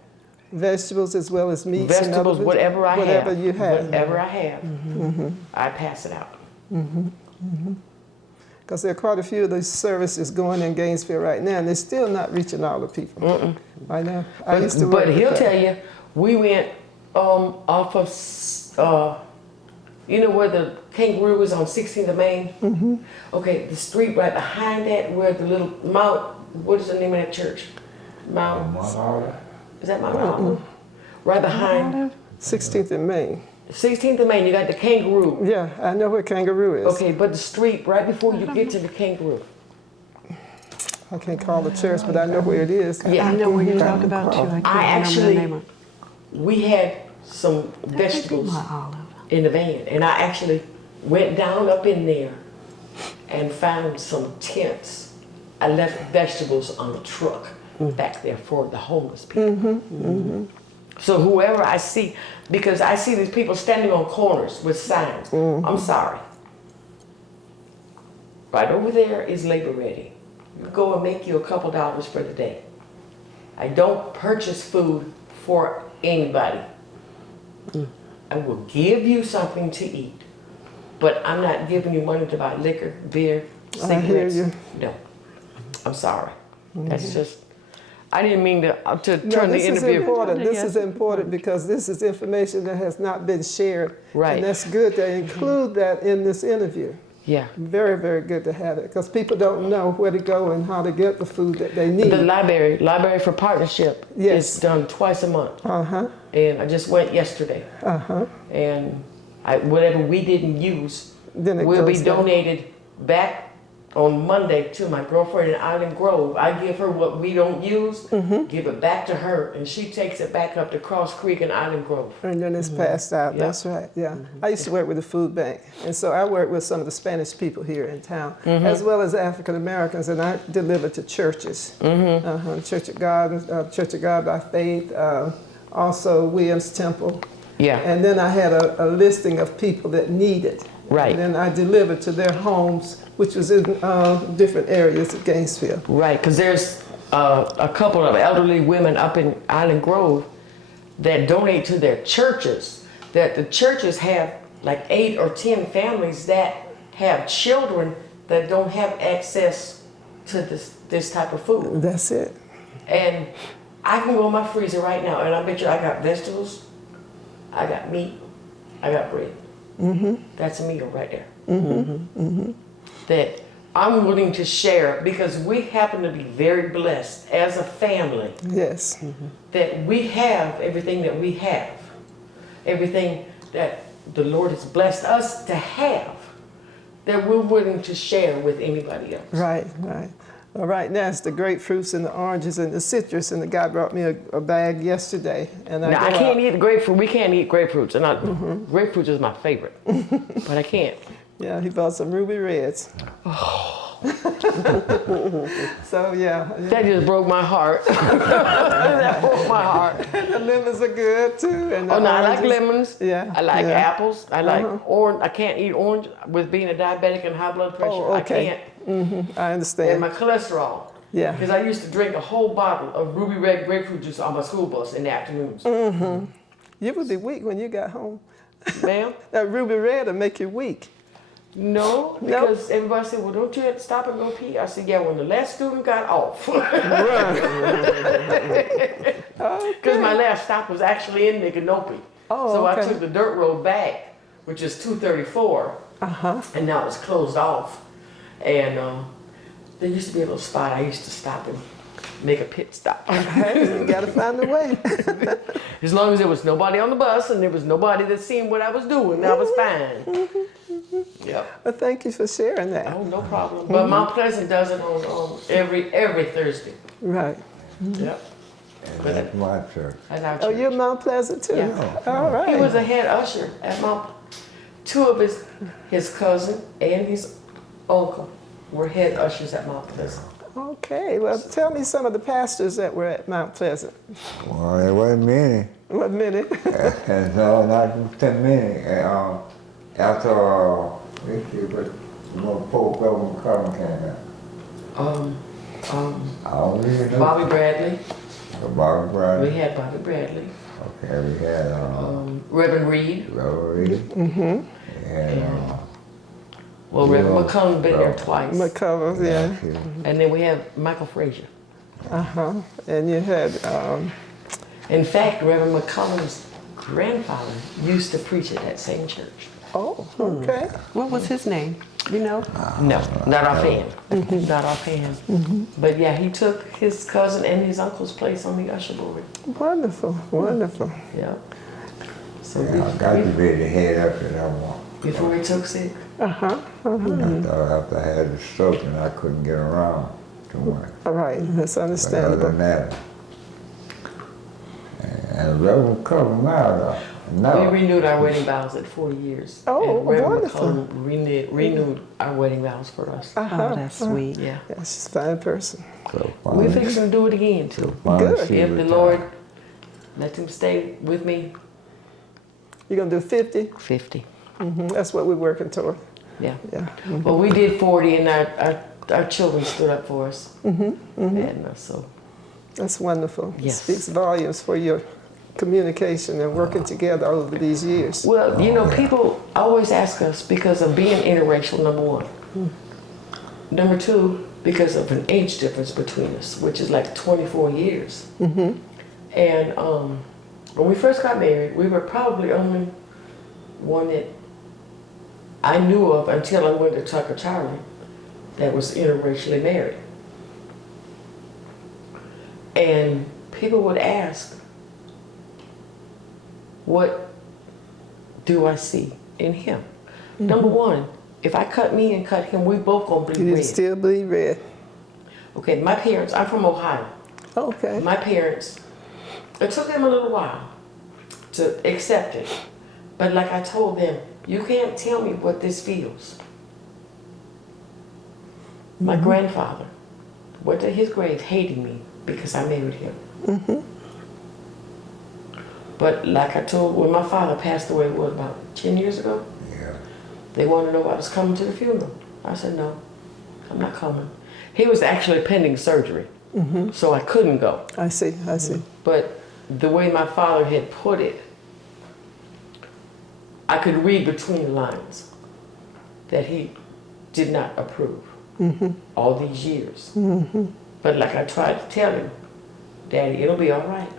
Vegetables as well as meats. and Vegetables, other- whatever I whatever have. you have. Whatever I have, I pass it out. Because there are quite a few of these services going in Gainesville right now, and they're still not reaching all the people. I know. I used to work But with he'll that. tell you, we went off of, you know where the kangaroo is on 16th of Main? Okay, the street right behind that where the little Mount, what is the name of that church? Mount, is that Mount Olive? Right behind 16th and Main. 16th of Main, you got the kangaroo. Yeah, I know where Kangaroo is. Okay, but the street right before you get to the kangaroo. I can't call the church, but I know where it is. Yeah. I know what you're talking about too. I can't I remember the name actually, of it. we had some vegetables My olive. in the van, and I actually went down up in there and found some tents. I left vegetables on the truck back there for the homeless people. So whoever I see, because I see these people standing on corners with signs. I'm sorry. Right over there is Labor Ready. You go and make you a couple dollars for the day. I don't purchase food for anybody. I will give you something to eat, but I'm not giving you money to buy liquor, beer, I hear cigarettes. you. No, I'm sorry. That's just, I didn't mean to No, turn the this is interview. important. This is important because this is information that has not been shared. Right. And that's good to include that in this interview. Yeah. Very, very good to have it because people don't know where to go and how to get the food that they need. The Library for Partnership Yes. is done twice a month. Uh-huh. And I just went yesterday. And whatever we didn't use Then it will be goes down. donated back on Monday to my girlfriend in Island Grove. I give her what we don't use, give it back to her, and she takes it back up to Cross Creek in Island Grove. And then it's passed out. Yeah. That's right. Yeah. I used to work with the food bank, and so I work with some of the Spanish people here in town, as well as African Americans, and I deliver to churches. Church of God by Faith, also Williams Temple. Yeah. And then I had a listing of people that needed. Right. And then I delivered to their homes, which was in different areas of Gainesville. Right, because there's a couple of elderly women up in Island Grove that donate to their churches, that the churches have like 8 or 10 families that have children that don't have access to this type of food. That's it. And I can go in my freezer right now and I bet you I got vegetables, I got meat, I got bread. That's a meal right there. That I'm willing to share because we happen to be very blessed as a family Yes. that we have everything that we have, everything that the Lord has blessed us to have, that we're willing to share with anybody else. Right, right. Well, right now it's the grapefruits and the oranges and the citrus, and the guy brought me a bag yesterday. And Now, I can't eat the grapefruit. We can't eat grapefruits. And grapefruits is my favorite, but I can't. Yeah, he bought some ruby reds. So yeah. That just broke my heart. That broke my heart. The lemons are good too. And the Oh no, I like oranges. lemons. Yeah, I like yeah. apples. I like orange. I can't eat orange with being a diabetic and high blood pressure. Oh, okay. I can't. I And understand. my cholesterol. Yeah. Because I used to drink a whole bottle of ruby red grapefruit juice on my school bus in the afternoons. You would be weak when you got home. Ma'am? That ruby red will make you weak. No, Nope. because everybody said, well, don't you have to stop and go pee? I said, yeah, when the last student got off. Because my last stop was actually in Micanopy. Oh, So okay. I took the dirt road back, which is 234, and now it's closed off. And there used to be a little spot I used to stop and make a pit stop. Hey, you gotta find a way. As long as there was nobody on the bus and there was nobody that seen what I was doing, that was fine. Yep. Well, thank you for sharing that. Oh, no problem. But Mount Pleasant does it on every Thursday. Right. Yep. And But that's my church. At our Oh, church. you're Mount Pleasant too? Yeah. All right. He was a head usher at Mount. Two of his cousin and his uncle were head ushers at Mount Pleasant. Okay, well, tell me some of the pastors that were at Mount Pleasant. Well, there wasn't many. What minute? And no, not too many. After, let's see, but when Pope Government Carter came out. I don't really know. Bobby Bradley. Bobby Bradley. We had Bobby Bradley. Okay, we had Reverend Reed. Reverend Reed. Mm-hmm. We had Well, Reverend Yeah. McCollum been there twice. McCullough, yeah. And then we have Michael Frazier. Uh-huh. And you had, In fact, Reverend McCollum's grandfather used to preach at that same church. oh, okay. What was his name? You know? No, not offhand. Not offhand. But yeah, he took his cousin and his uncle's place on the usher board. Wonderful, wonderful. Yeah. So I got to be the head up that I want. before he took sick. Uh-huh. After I had the stroke and I couldn't get around too much. All right, that's But other understandable. than that, and Reverend covered my out. We No, renewed our wedding vows at 40 years. Oh, and Reverend wonderful. McCollum renewed our wedding vows for us. Uh-huh. Oh, that's sweet. Yeah. Yeah, she's a fine person. so We're finally, fixing to do it again too. finally Good. she If the retired. Lord let him stay with me, You're gonna do 50? 50. Mm-hmm. That's what we're working toward. Yeah. Yeah. Well, we did 40 and our children stood up for us. And so, That's wonderful. Yes. It speaks volumes for your communication and working together over these years. well, you know, people always ask us because of being interracial, number one. Number two, because of an age difference between us, which is like 24 years. And when we first got married, we were probably only one that I knew of until I went to Tucker Charlie that was interracially married. And people would ask, what do I see in him? Number one, if I cut me and cut him, we both gonna bleed You red. still believe red? Okay, my parents, I'm from Ohio. Okay. My parents, it took them a little while to accept it. But like I told them, you can't tell me what this feels. My grandfather went to his grave hating me because I married him. But like I told, when my father passed away, what, about 10 years ago? Yeah. They wanted to know if I was coming to the funeral. I said, no, I'm not coming. He was actually pending surgery, so I couldn't go. I see, I see. But the way my father had put it, I could read between the lines that he did not approve all these years. But like I tried to tell him, Daddy, it'll be all right.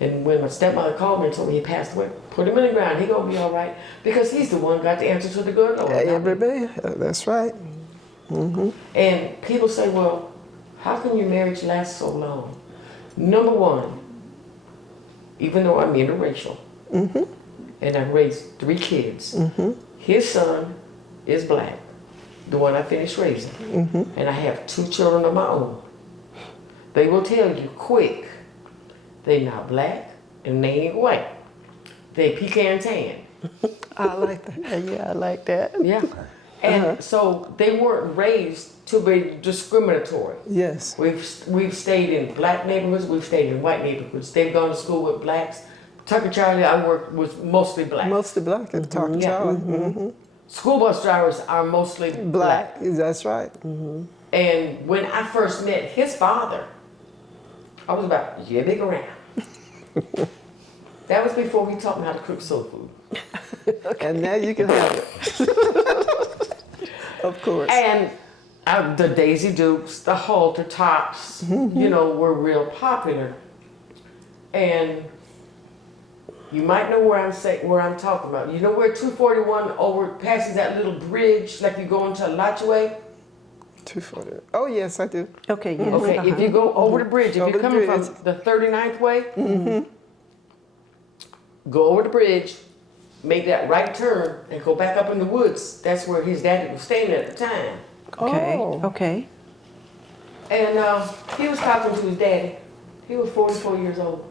And when my stepmother called me and told me he passed away, put him in the ground, he gonna be all right. Because he's the one got the answer to the good Lord. not me. Everybody, that's right. And people say, well, how can your marriage last so long? Number one, even though I'm interracial, and I raised 3 kids, his son is black, the one I finished raising, and I have 2 children of my own. They will tell you quick, they not black and they ain't white. They pecan tan. I like that. Yeah, I like that. Yeah. And so they weren't raised to be discriminatory. Yes. We've stayed in black neighborhoods, we've stayed in white neighborhoods. They've gone to school with blacks. Tucker Charlie I worked was mostly black. Mostly black at Talking Yeah. Charlie. School bus drivers are mostly black. Black, that's right. And when I first met his father, I was about, yeah, big around. That was before he taught me how to cook soul food. And now you can have it. Of course. And the Daisy Dukes, the halter tops, you know, were real popular. And you might know where I'm talking about. You know where 241 over passes that little bridge, like you go into Lachue? 240. Oh, yes, I do. Okay, yes. Okay, if you go over the bridge, if Over you're the coming bridge. from the 39th way, go over the bridge, make that right turn, and go back up in the woods. That's where his daddy was staying at the time. Okay, Oh. okay. And he was talking to his daddy, He was 44 years old.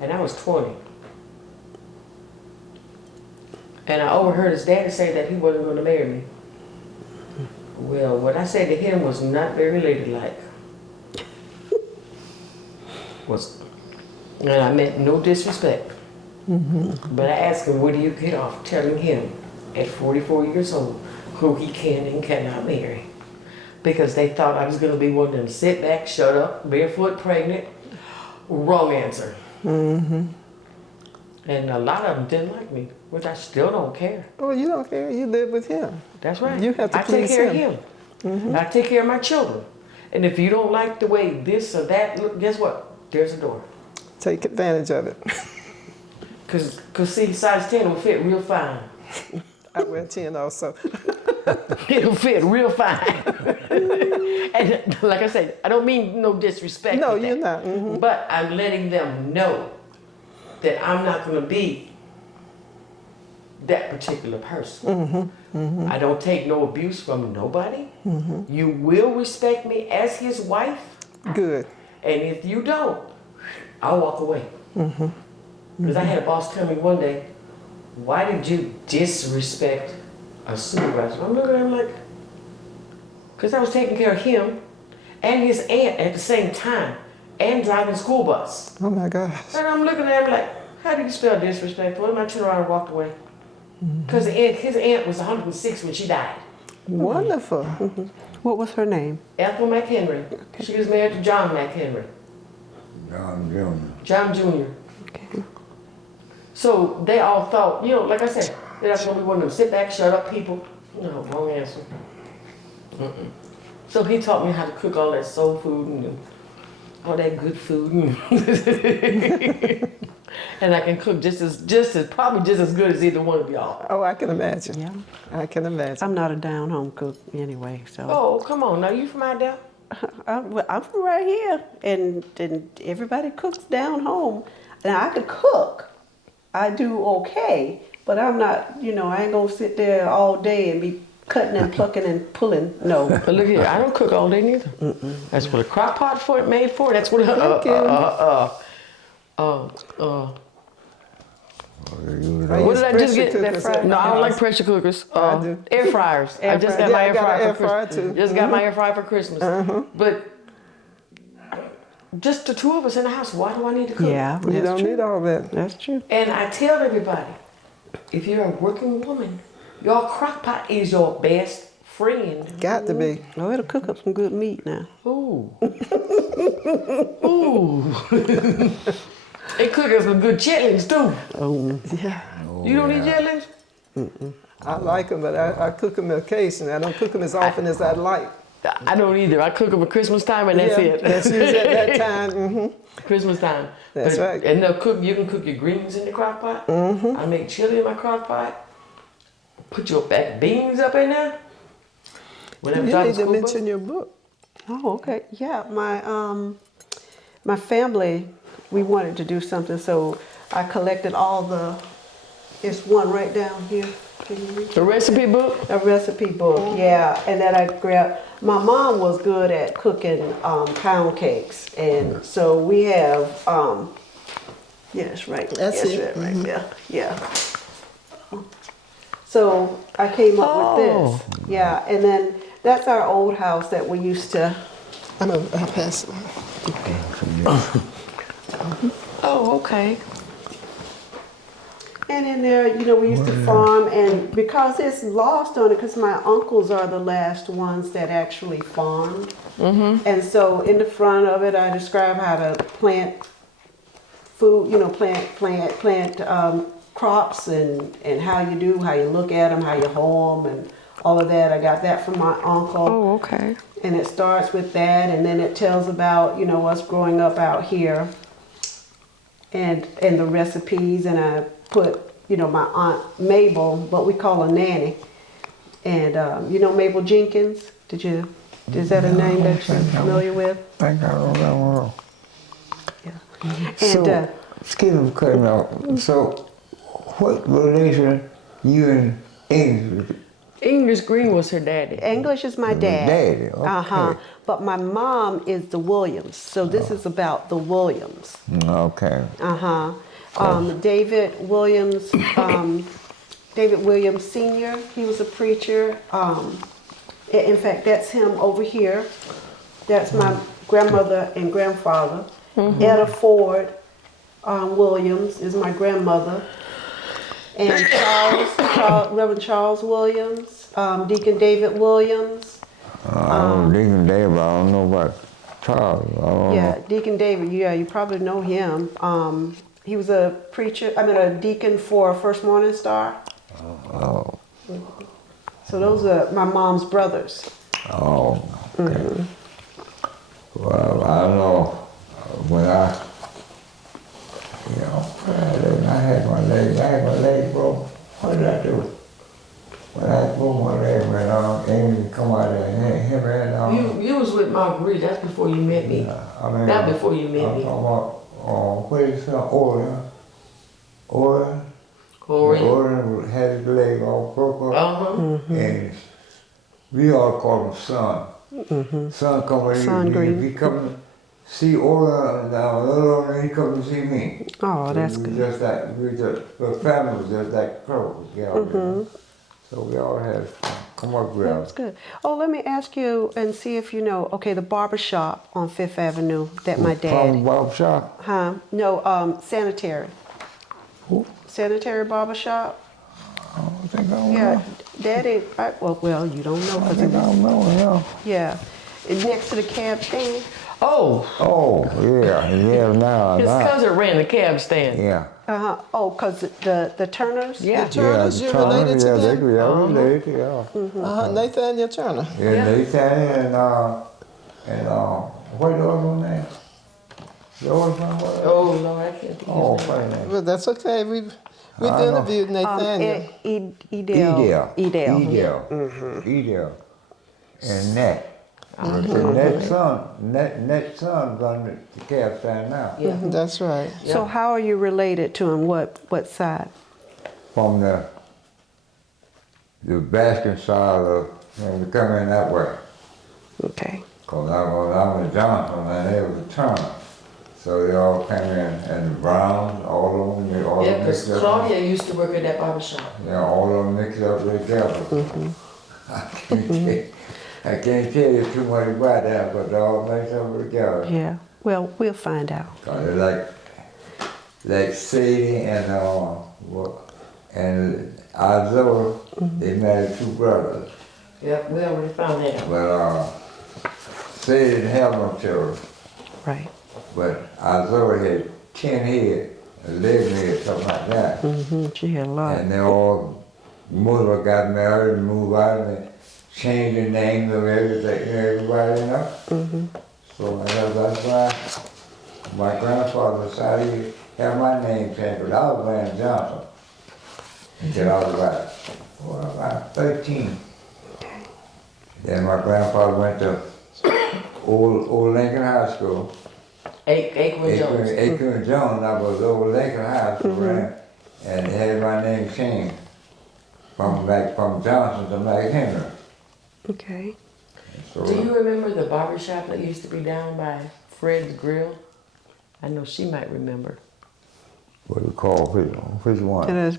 And I was 20. And I overheard his daddy say that he wasn't going to marry me. Well, what I said to him was not very ladylike. And I meant no disrespect. But I asked him, where do you get off telling him at 44 years old who he can and cannot marry? Because they thought I was going to be one of them sit back, shut up, barefoot, pregnant. Wrong answer. And a lot of them didn't like me, which I still don't care. Oh, you don't care. You live with him. That's right. You have to I take please care him. of him. I take care of my children. And if you don't like the way this or that look, guess what? There's a door. Take advantage of it. Cause see, size 10 will fit real fine. I wear 10 also. It'll fit real fine. And like I said, I don't mean no disrespect. No, with you're that. not. But I'm letting them know that I'm not going to be that particular person. I don't take no abuse from nobody. You will respect me as his wife. Good. And if you don't, I'll walk away. Because I had a boss tell me one day, why did you disrespect a supervisor? I'm looking at him like, because I was taking care of him and his aunt at the same time and driving the school bus. Oh my gosh. And I'm looking at him like, how do you spell disrespectful? And I turned around and walked away. Because his aunt was 106 when she died. Wonderful. What was her name? Ethel McHenry. She was married to John McHenry. John Jr. John Jr. Okay. So they all thought, you know, like I said, they're not going to be one of them sit back, shut up people. No, wrong answer. So he taught me how to cook all that soul food and all that good food. And I can cook probably just as good as either one of y'all. Oh, I can imagine. Yeah. I can imagine. I'm not a down-home cook anyway, so. Oh, come on. Now, you from out there? I'm from right here, and everybody cooks down home. Now, I could cook. I do okay, but I'm not, I ain't gonna sit there all day and be cutting and plucking and pulling. No. But look here, I don't cook all day neither. That's what a crock pot made for. That's what what did I just get? That fryer? No, I don't like pressure cookers. I do. Air fryers. I just got Yeah, my I air got an fryer air for fryer Christmas. too. Just got my air fryer for Christmas. But just the two of us in the house, why do I need to cook? Yeah, You that's don't true. need all that. That's true. And I tell everybody, if you're a working woman, your crock pot is your best friend. Got to be. Oh, it'll cook up some good meat now. Ooh. Ooh. It cook up some good chitlins too. Oh, Yeah. You don't eat chitlins? I like them, but I cook them occasionally. I don't cook them as often as I'd like. I don't either. I cook them at Christmas time and that's Yeah, it. That's usually at that time. Christmas time. That's right. And you can cook your greens in the crock pot. I make chili in my crock pot. Put your back beans up in there. Whenever You driving need to school mention bus. your book. Oh, okay. Yeah, my family, we wanted to do something, so I collected it's one right down here. Can you read The recipe book? a recipe book? Yeah, and then I grabbed. My mom was good at cooking pound cakes, and so we have. Yes, right. That's yes, it. Right there. Yeah. So I came up with this. Yeah, and then that's our old house that we used to. I'll pass it. Oh, okay. And in there, we used to farm, and because it's lost on it, because my uncles are the last ones that actually farmed. And so in the front of it, I describe how to plant food, plant crops and how you look at them, how you hoe them, and all of that. I got that from my uncle. Oh, okay. And it starts with that, and then it tells about, us growing up out here and the recipes, and I put, my Aunt Mabel, but we call her Nanny. And Mabel Jenkins? Is that a name that you're familiar with? I think I remember. Yeah. So, And excuse me for cutting off. So, what relation you and English English Green was her daddy. English is my Your dad. daddy, okay. Uh-huh. But my mom is the Williams. So this is about the Williams. Okay. Uh-huh. David Williams, David Williams Sr., he was a preacher. In fact, that's him over here. That's my grandmother and grandfather. Etta Ford Williams is my grandmother. And Reverend Charles Williams, Deacon David Williams. Deacon David, I don't know about Charles. I don't Yeah, know. Deacon David, yeah, you probably know him. He was a preacher, a deacon for First Morning Star. Oh. So those are my mom's brothers. Oh. Okay. Well, I don't know. When I had my leg broke. What did I do? When I broke my leg, when Amy come out there and him and You was with Marguerite. That's before you met me. That before you met me. I'm talking about, what is it, Orion? Orion had his leg all broke up. And we all call him Son. Son come in, Son Green. he come to see Orion now, he come to see me. Oh, that's we good. The family was just like close, So we all had come up with That's good. Oh, let me ask you and see if you know. Okay, the barber shop on Fifth Avenue that my dad. From barber shop. Huh? No, sanitary. Who? Sanitary barber shop. I don't think I don't Yeah, know. Daddy. Well, you don't know I because think I don't know, yeah, it's next to the cab stand. Oh, yeah, now. his cousin ran the cab stand. Yeah. Oh, cause the Turners. Yeah. Turners, you related to them? Related, Nathaniel Turner. Yeah, Nathan and what the other one name? The other one was? Oh Lord, I can't think Oh, of his name. funny name. But that's okay. We've I know. interviewed Nathaniel. Edel. Edel. And Nat. And Nat's son run the cab stand now. Yeah. That's right. So how are you related to him? What side? From the basket side of, when we come in that way. Okay. Cause I'm a Johnson and they was a Turner. So they all came in, and the Browns, all of them, they all Yeah, because mixed up. Claudia used to work at that barber shop. Yeah, all of them mixed up together. I can't tell you too much about that, but they all mixed up together. Yeah. Well, we'll find out. Cause they're like Sadie and Isaiah, they married two brothers. Yep, we already found that out. But Sadie didn't have no children. Right. But Isaiah had 10 head, 11 head, something like that. She had a lot. And they all, mother got married and moved out and they changed the names of everything, everybody, So that's why my grandfather decided to have my name changed, but I was Van Johnson until I was about 13. Then my grandfather went to old Lincoln High School. Aikman Jones. Aikman Jones, I was over Lincoln High School, and they had my name changed from Johnson to McHenry. Okay. So, Do you remember the barber shop that used to be down by Fred's Grill? I know she might remember. what do you call which one? And it's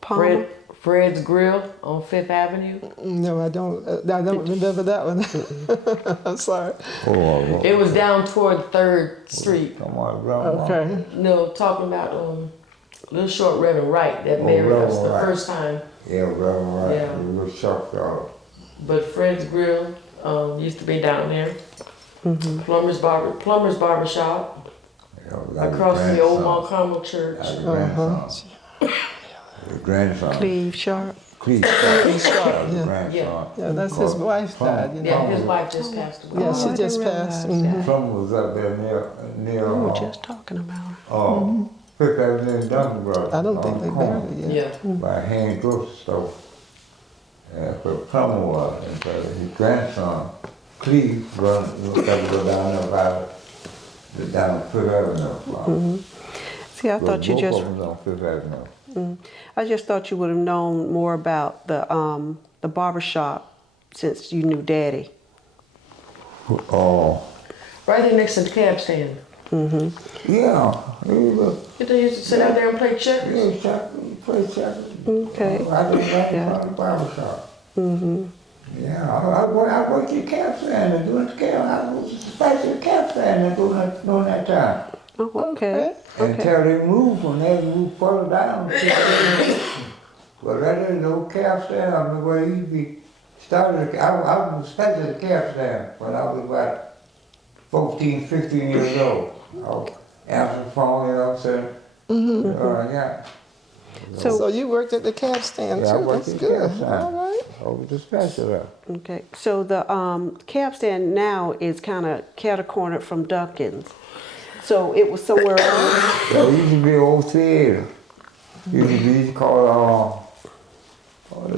Palmer. Fred's Grill on Fifth Avenue. No, I don't remember that one. I'm sorry. Oh, It was down toward 3rd Street. come on, Grandma. Okay. No, talking about little short Reverend Wright that married us Reverend the Wright. first time. Yeah, Reverend Wright. Yeah. He was shocked out. But Fred's Grill used to be down there. Plumber's Barber Shop across the old Mount Carmel Church. Grandson. The grandson. Cleve Sharp. Cleve. Sharp, yeah. Grandson. Yeah, that's his wife died, you know. Yeah, his wife just passed away. Yeah, Oh, she I just didn't passed. realize that. Plum was up there near We were just talking about her. Fifth Avenue and Duncan Brothers. I don't on think the they corner buried her yet. Yeah. By hand grocery store. Where Plummer was, and so his grandson, Cleve, go down there down Fifth Avenue. See, I thought you Both just of them on Fifth Avenue. I just thought you would have known more about the the barber shop since you knew Daddy? Oh, Right there next to the cab stand. yeah. They used to sit out there and play checkers. Play checkers. Okay. Right in Yeah. front of the barber shop. Yeah, I worked at the cab stand and doing the cab. I was especially the cab stand and doing that time. Oh, okay. Until they moved, when they moved further down. But right in the old cab stand, I mean, where you be started, I was especially the cab stand when I was about 14, 15 years old. I was answering the phone, you know what I'm saying? Yeah. So you worked at the cab stand Yeah, I too. worked That's at the good. cab stand. All right. I was the special there. Okay. So the cab stand now is kind of catacornered from Duncan's. So it was somewhere else. There used to be an old theater. Used to be called, what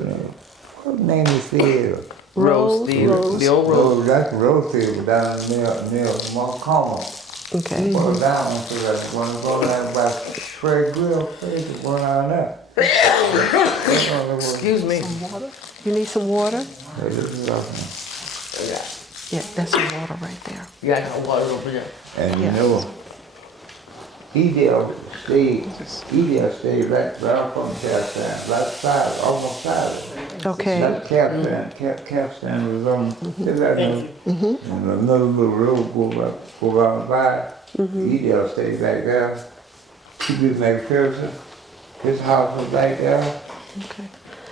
the name of the theater? Rose Theater. The old Rose. That's the Rose Theater down near Montgomery. Okay. Put it down so that when I go down by Fred Grill, place, one down there. Excuse me. You need some water? Yeah. Yeah, that's some water right there. Yeah, I got water over there. And Yeah. you know, he stayed right from the cab stand, right side, almost side of it. Okay. That cab stand was on, and another little road go around by. He stayed back there. He did make Pearson. His house was back there, Okay.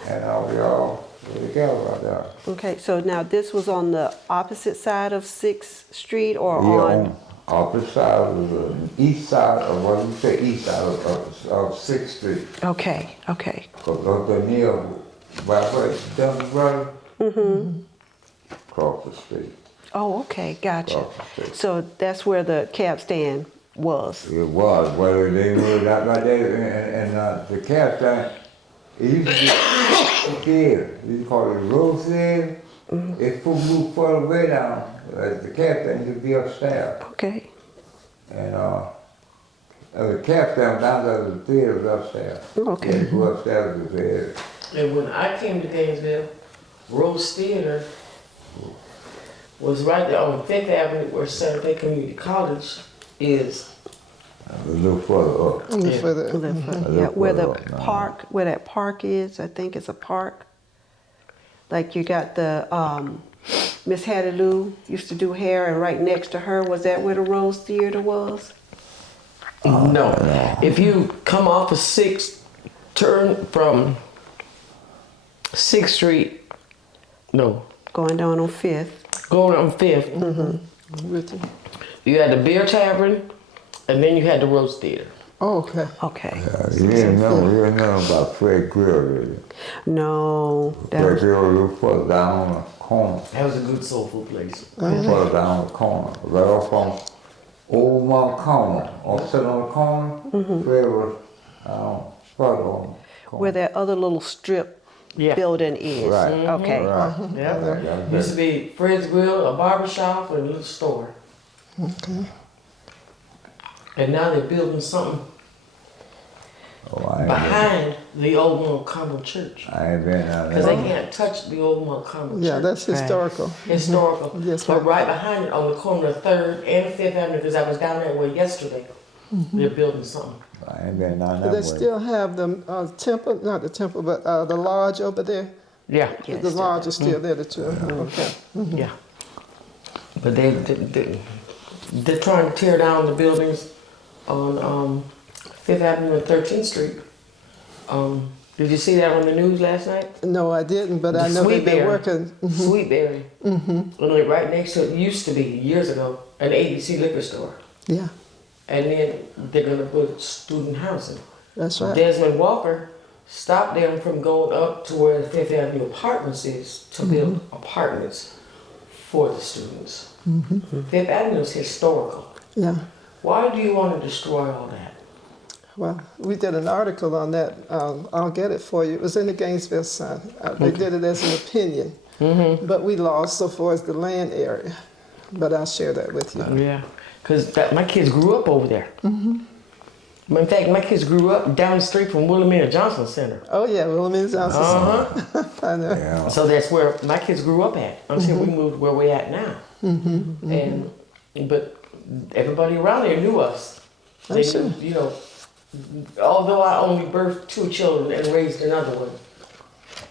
and we all were together right there. Okay, so now this was on the opposite side of 6th Street or Yeah, on? on opposite side of the east side of what you say east side of 6th Street. Okay, okay. Cause the near by where Dudley brother. Across the street. Oh, okay, gotcha. Across the street. So that's where the cab stand was. It was, whether they moved out right there, and the cab stand, it used to be a theater. You call it Rose Theater. It's moved further way down. The cab stand used to be upstairs. Okay. And the cab stand down there, the theater was upstairs. Okay. Yeah, you go upstairs to the theater. And when I came to Gainesville, Rose Theater was right there on 5th Avenue where Santa Fe Community College is. A little further up. Yeah. For the, Yeah, where the further up now. park, where that park is, I think it's a park. Like you got the, Miss Hattie Lou used to do hair, and right next to her, was that where the Rose Theater was? No. If you come off of 6th, turn from 6th Street, no, Going down on 5th. going on 5th, Richard. you had the Beer Tavern, and then you had the Rose Theater. Oh, okay. Okay. You didn't know about Fred Grill, really. No, that Fred was, Grill a little further down on the corner. That was a good soul food place. Further down on the corner. Right off on Old Montgomery. Or sitting on the corner. Fred was further on the corner. where that other little strip Yeah. building is. Right. Okay. Right. Yeah. Right. Used to be Fred's Grill, a barber shop, and a little store. Okay. And now they're building something Oh, I ain't behind the old Montgomery church. been, I ain't been down Because they there. can't touch the old Montgomery Yeah, church. that's historical. Historical. Yes, But ma'am. right behind it on the corner of 3rd and 5th Avenue, because I was down that way yesterday, they're building something. I ain't been down Do that they way. still have the temple, not the temple, but the lodge over there? Yeah. Yes, The lodge is still there, the church. Okay. Yeah. But they're trying to tear down the buildings on 5th Avenue and 13th Street. Did you see that on the news last night? No, I didn't, but I The know they've been Sweetberry. working. Sweetberry. And like right next to it used to be, years ago, an ABC liquor store. Yeah, And then they're gonna put student housing. that's right. Desmond Walker stopped them from going up to where the 5th Avenue Apartments is to build apartments for the students. 5th Avenue is historical. Yeah. Why do you want to destroy all that? Well, we did an article on that. I'll get it for you. It was in the Gainesville Sun. They did it as an opinion, but we lost so far as the land area. But I'll share that with you. Yeah, because my kids grew up over there. In fact, my kids grew up down the street from Wilhelmina Johnson Center. Oh yeah, Wilhelmina Johnson. I know. Yeah. So that's where my kids grew up at until we moved where we're at now. But everybody around there knew us. They knew, you know, although I only birthed 2 children and raised another one,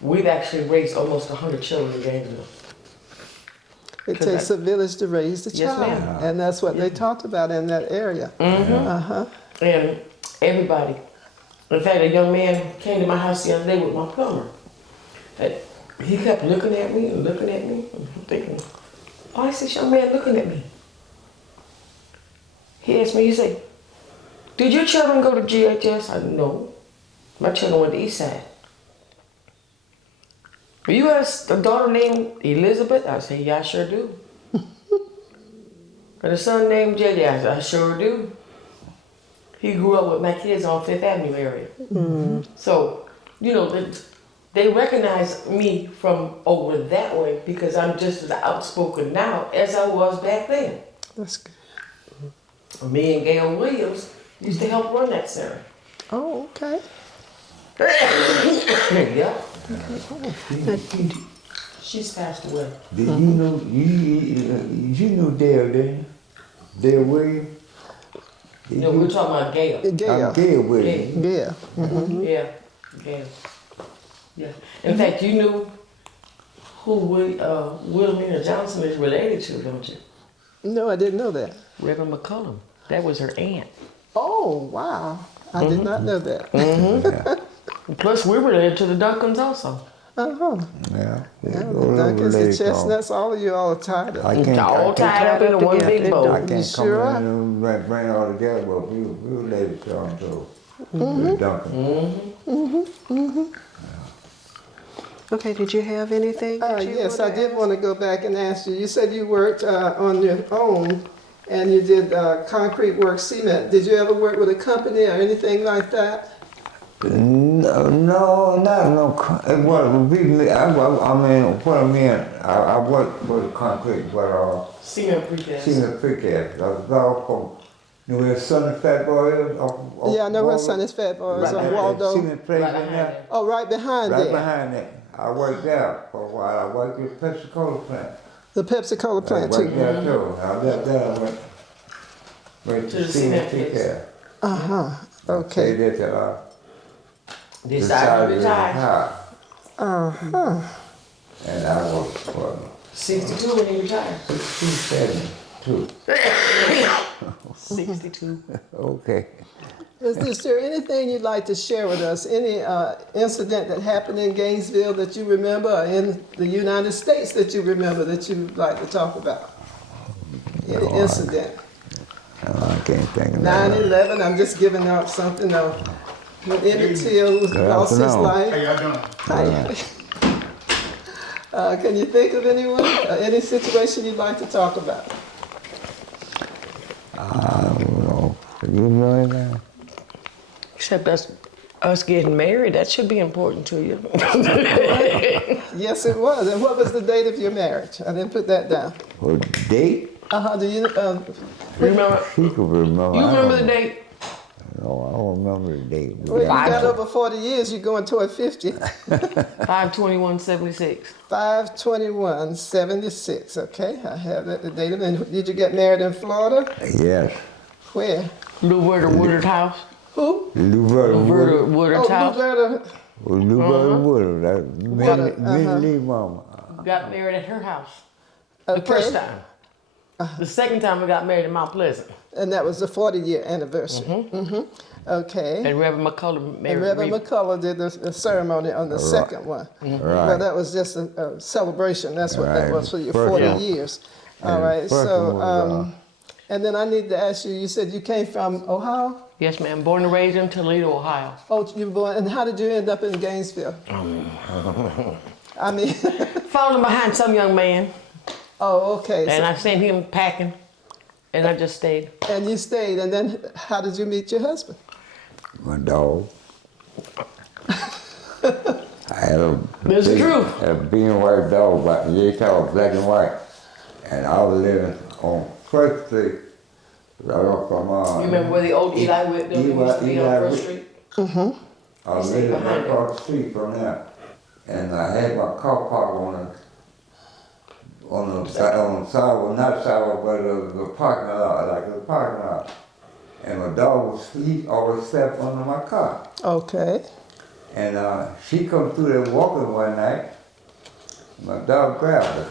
we've actually raised almost 100 children in Gainesville. It takes a village to raise the Yes, child, ma'am. and that's what they talked about in that area. And everybody. In fact, a young man came to my house the other day with my plumber. And he kept looking at me and looking at me. And I'm thinking, why is this young man looking at me? He asked me, he said, did your children go to GHS? I said, no. My children went to Eastside. You have a daughter named Elizabeth? I said, yeah, I sure do. And a son named JJ? I said, I sure do. He grew up with my kids on Fifth Avenue area. So, you know, they recognize me from over that way because I'm just as outspoken now as I was back then. That's good. Me and Gail Williams used to help run that center. Oh, okay. Yeah. She's passed away. Did you know Dale, didn't you? Dale Williams? No, we're talking about Gail. Gail. Dale Williams. Yeah. Yeah, Gail. Yeah. In fact, you knew who Wilhelmina Johnson is related to, don't you? No, I didn't know that. Reverend McCullum. That was her aunt. Oh, wow. I did not know that. Plus, we're related to the Duncans also. Uh-huh. Yeah. Yeah, the Duncans, the Chestnuts, all of you all are tied up. All tied up in one big bowl. I can't Sure. come in and bring all together, but we related to them too. The Duncan. Okay, did you have anything? that you Yes, I wanted to did ask? want to go back and ask you. You said you worked on your own and you did concrete work, cement. Did you ever work with a company or anything like that? No, not no. It wasn't really. I mean, what I mean, I worked with concrete, but Cement precast. seen the precast. I was all from. You know where Sonny Fat Boy is? Yeah, I know where Sonny's Fat Boy is on Waldo. Cement place Right in behind there. there. Oh, right behind Right there. behind that. I worked there for a while. I worked with Pepsi Cola plant. The Pepsi Cola I plant worked too. there too. I left there. I went To to the cement cement place. precast. Uh-huh. Stayed Okay. there till I Decided to retire. retire. Uh-huh. And I was what, 62 when he retired. 62. 62. Okay. Is there anything you'd like to share with us? Any incident that happened in Gainesville that you remember, or in the United States that you remember that you'd like to talk about? Any incident? I can't think of that. 9/11, I'm just giving out something. When Emmett Till lost his afternoon. life. How y'all doing? Can you think of anyone, any situation you'd like to talk about? I don't know. You know anything? Except us getting married, that should be important to you. Yes, it was. And what was the date of your marriage? I didn't put that down. Well, date? Do you? Remember? She could remember. You I remember don't- the date? No, I don't remember the date. Well, you got over 40 years. You're going toward 50. 5/21/76. 5/21/76. Okay, I have that. The date. And did you get married in Florida? Yes. Where? Lou Woodard house. Who? Louverta Woodard. Woodard's house. Luberta. Louverta Woodard. That's Woodard, Minnie Lee mama. Got married at her house. The Okay. first time. The second time we got married in Mount Pleasant. And that was the 40-year anniversary. Okay. And Reverend McCullum married And Reverend Reba. McCullough did the ceremony on the second one. Right. Well, that was just a celebration. That's what that Right. was for your First 40 one. years. All And right. first So, one was, and then I need to ask you. You said you came from Ohio. Yes, ma'am. Born and raised in Toledo, Ohio. Oh, you were born. And how did you end up in Gainesville? I mean, Following behind some young man, oh, okay. and I seen him packing, and I just stayed. And you stayed. And then how did you meet your husband? My dog. I had a There's the big- truth. had a big and white dog, black and white, and I was living on First Street, right off from You remember where the old Eli Whip building used to be on First Street? I lived right across the street from there, and I had my car parked on the sidewalk, not sidewalk, but the parking lot, like the parking lot. And my dog he always slept under my car. Okay. And she come through there walking one night. My dog grabbed her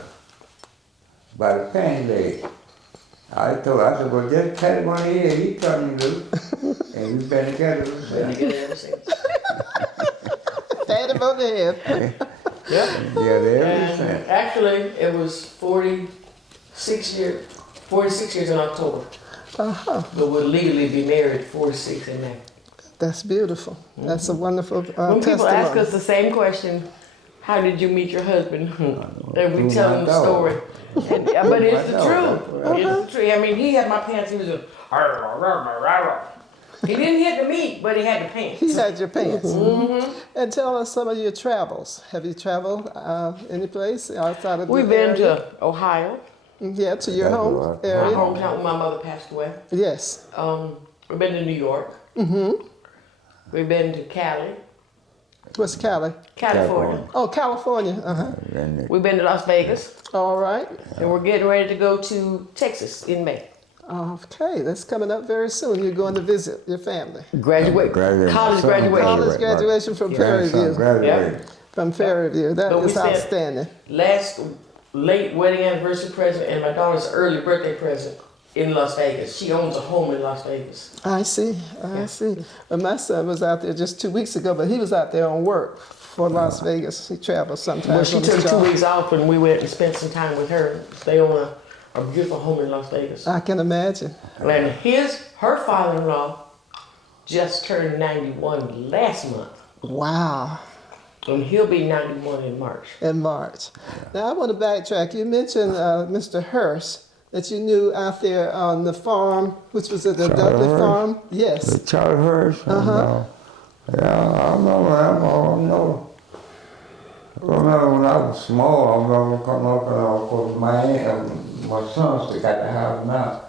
by the panty leg. I told her, I said, well, just pat him on the head, he turning loose. And we've been together Ever since. Pat him on the head. Yep. Yeah, ever And since. actually, it was 46 years in October. But we'll legally be married 46 in May. That's beautiful. That's a wonderful When testimony. people ask us the same question, how did you meet your husband? And we tell them the story. And, but it's the truth. It's the truth. I mean, he had my pants. He was a. He didn't hit the meat, but he had the pants. He had your pants. And tell us some of your travels. Have you traveled any place outside of We've the been area? to Ohio, Yeah, to your That's home right. my area. hometown when my mother passed away. Yes. We've been to New York. We've been to Cali, What's Cali? California. Oh, California. And We've been to Las Vegas, All right. and we're getting ready to go to Texas in May. Okay, that's coming up very soon. You're going to visit your family. Graduate, Graduate. college Son graduation. College graduation from Prairie grandson View. graduated. From Prairie View. That But we is spent- outstanding. Last late wedding anniversary present and my daughter's early birthday present in Las Vegas. She owns a home in Las Vegas. I see. I see. Well, my son was out there just 2 weeks ago, but he was out there on work for Las Vegas. He travels sometimes. Well, she on his took 2 job. weeks off and we went and spent some time with her. They own a beautiful home in Las Vegas. I can imagine. And her father-in-law just turned 91 last month. Wow. And he'll be 91 in March. In March. Now I want to backtrack. You mentioned Mr. Hurst that you knew out there on the farm, which was at the Charlie Dudley Hurst? farm. Yes. Charlie Hurst. Yeah, I remember him. I remember when I was small, I remember coming up and of course my aunt and my son still got the house now.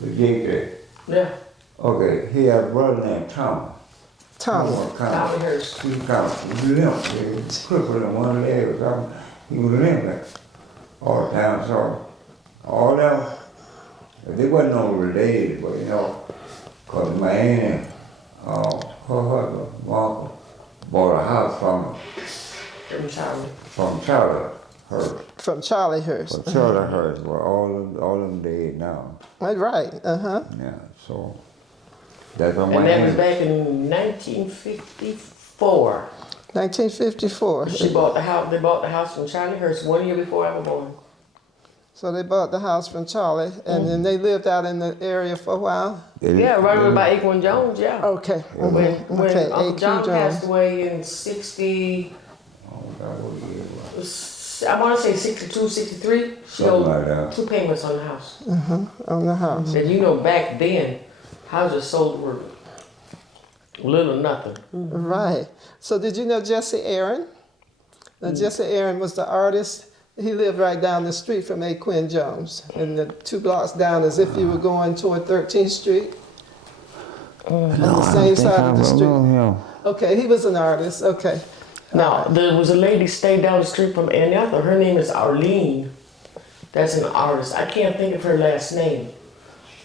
The gate Yeah, okay, he had a brother named Thomas. Tommy. Tommy Hurst. He kind of limp. He was crippled in one leg or something. He was limping all the time. So all them, they wasn't no related, but you know, cause my aunt and her husband, my uncle, bought a house from Charlie Hurst. From Charlie Hurst. But Charlie Hurst, well, all them dead now. Right. Yeah, so that's on my And that was aunt. back in 1954. 1954. They bought the house from Charlie Hurst 1 year before I was born. So they bought the house from Charlie, and then they lived out in the area for a while. Yeah, right over by Acorn Jones, yeah. Okay. When Okay, Uncle A.Q. John passed Jones. away in 60, Oh, that was it. I want to say 62, 63, she Something owed like that. 2 payments on the house. On the house. And you know, back then, houses sold for little or nothing. Right. So did you know Jesse Aaron? Now, Jesse Aaron was the artist. He lived right down the street from A. Quinn Jones. And the 2 blocks down as if you were going toward 13th Street. On the same side of the street. Him. Okay, he was an artist. Okay. Now, there was a lady stayed down the street from Anatha. Her name is Arlene. That's an artist. I can't think of her last name.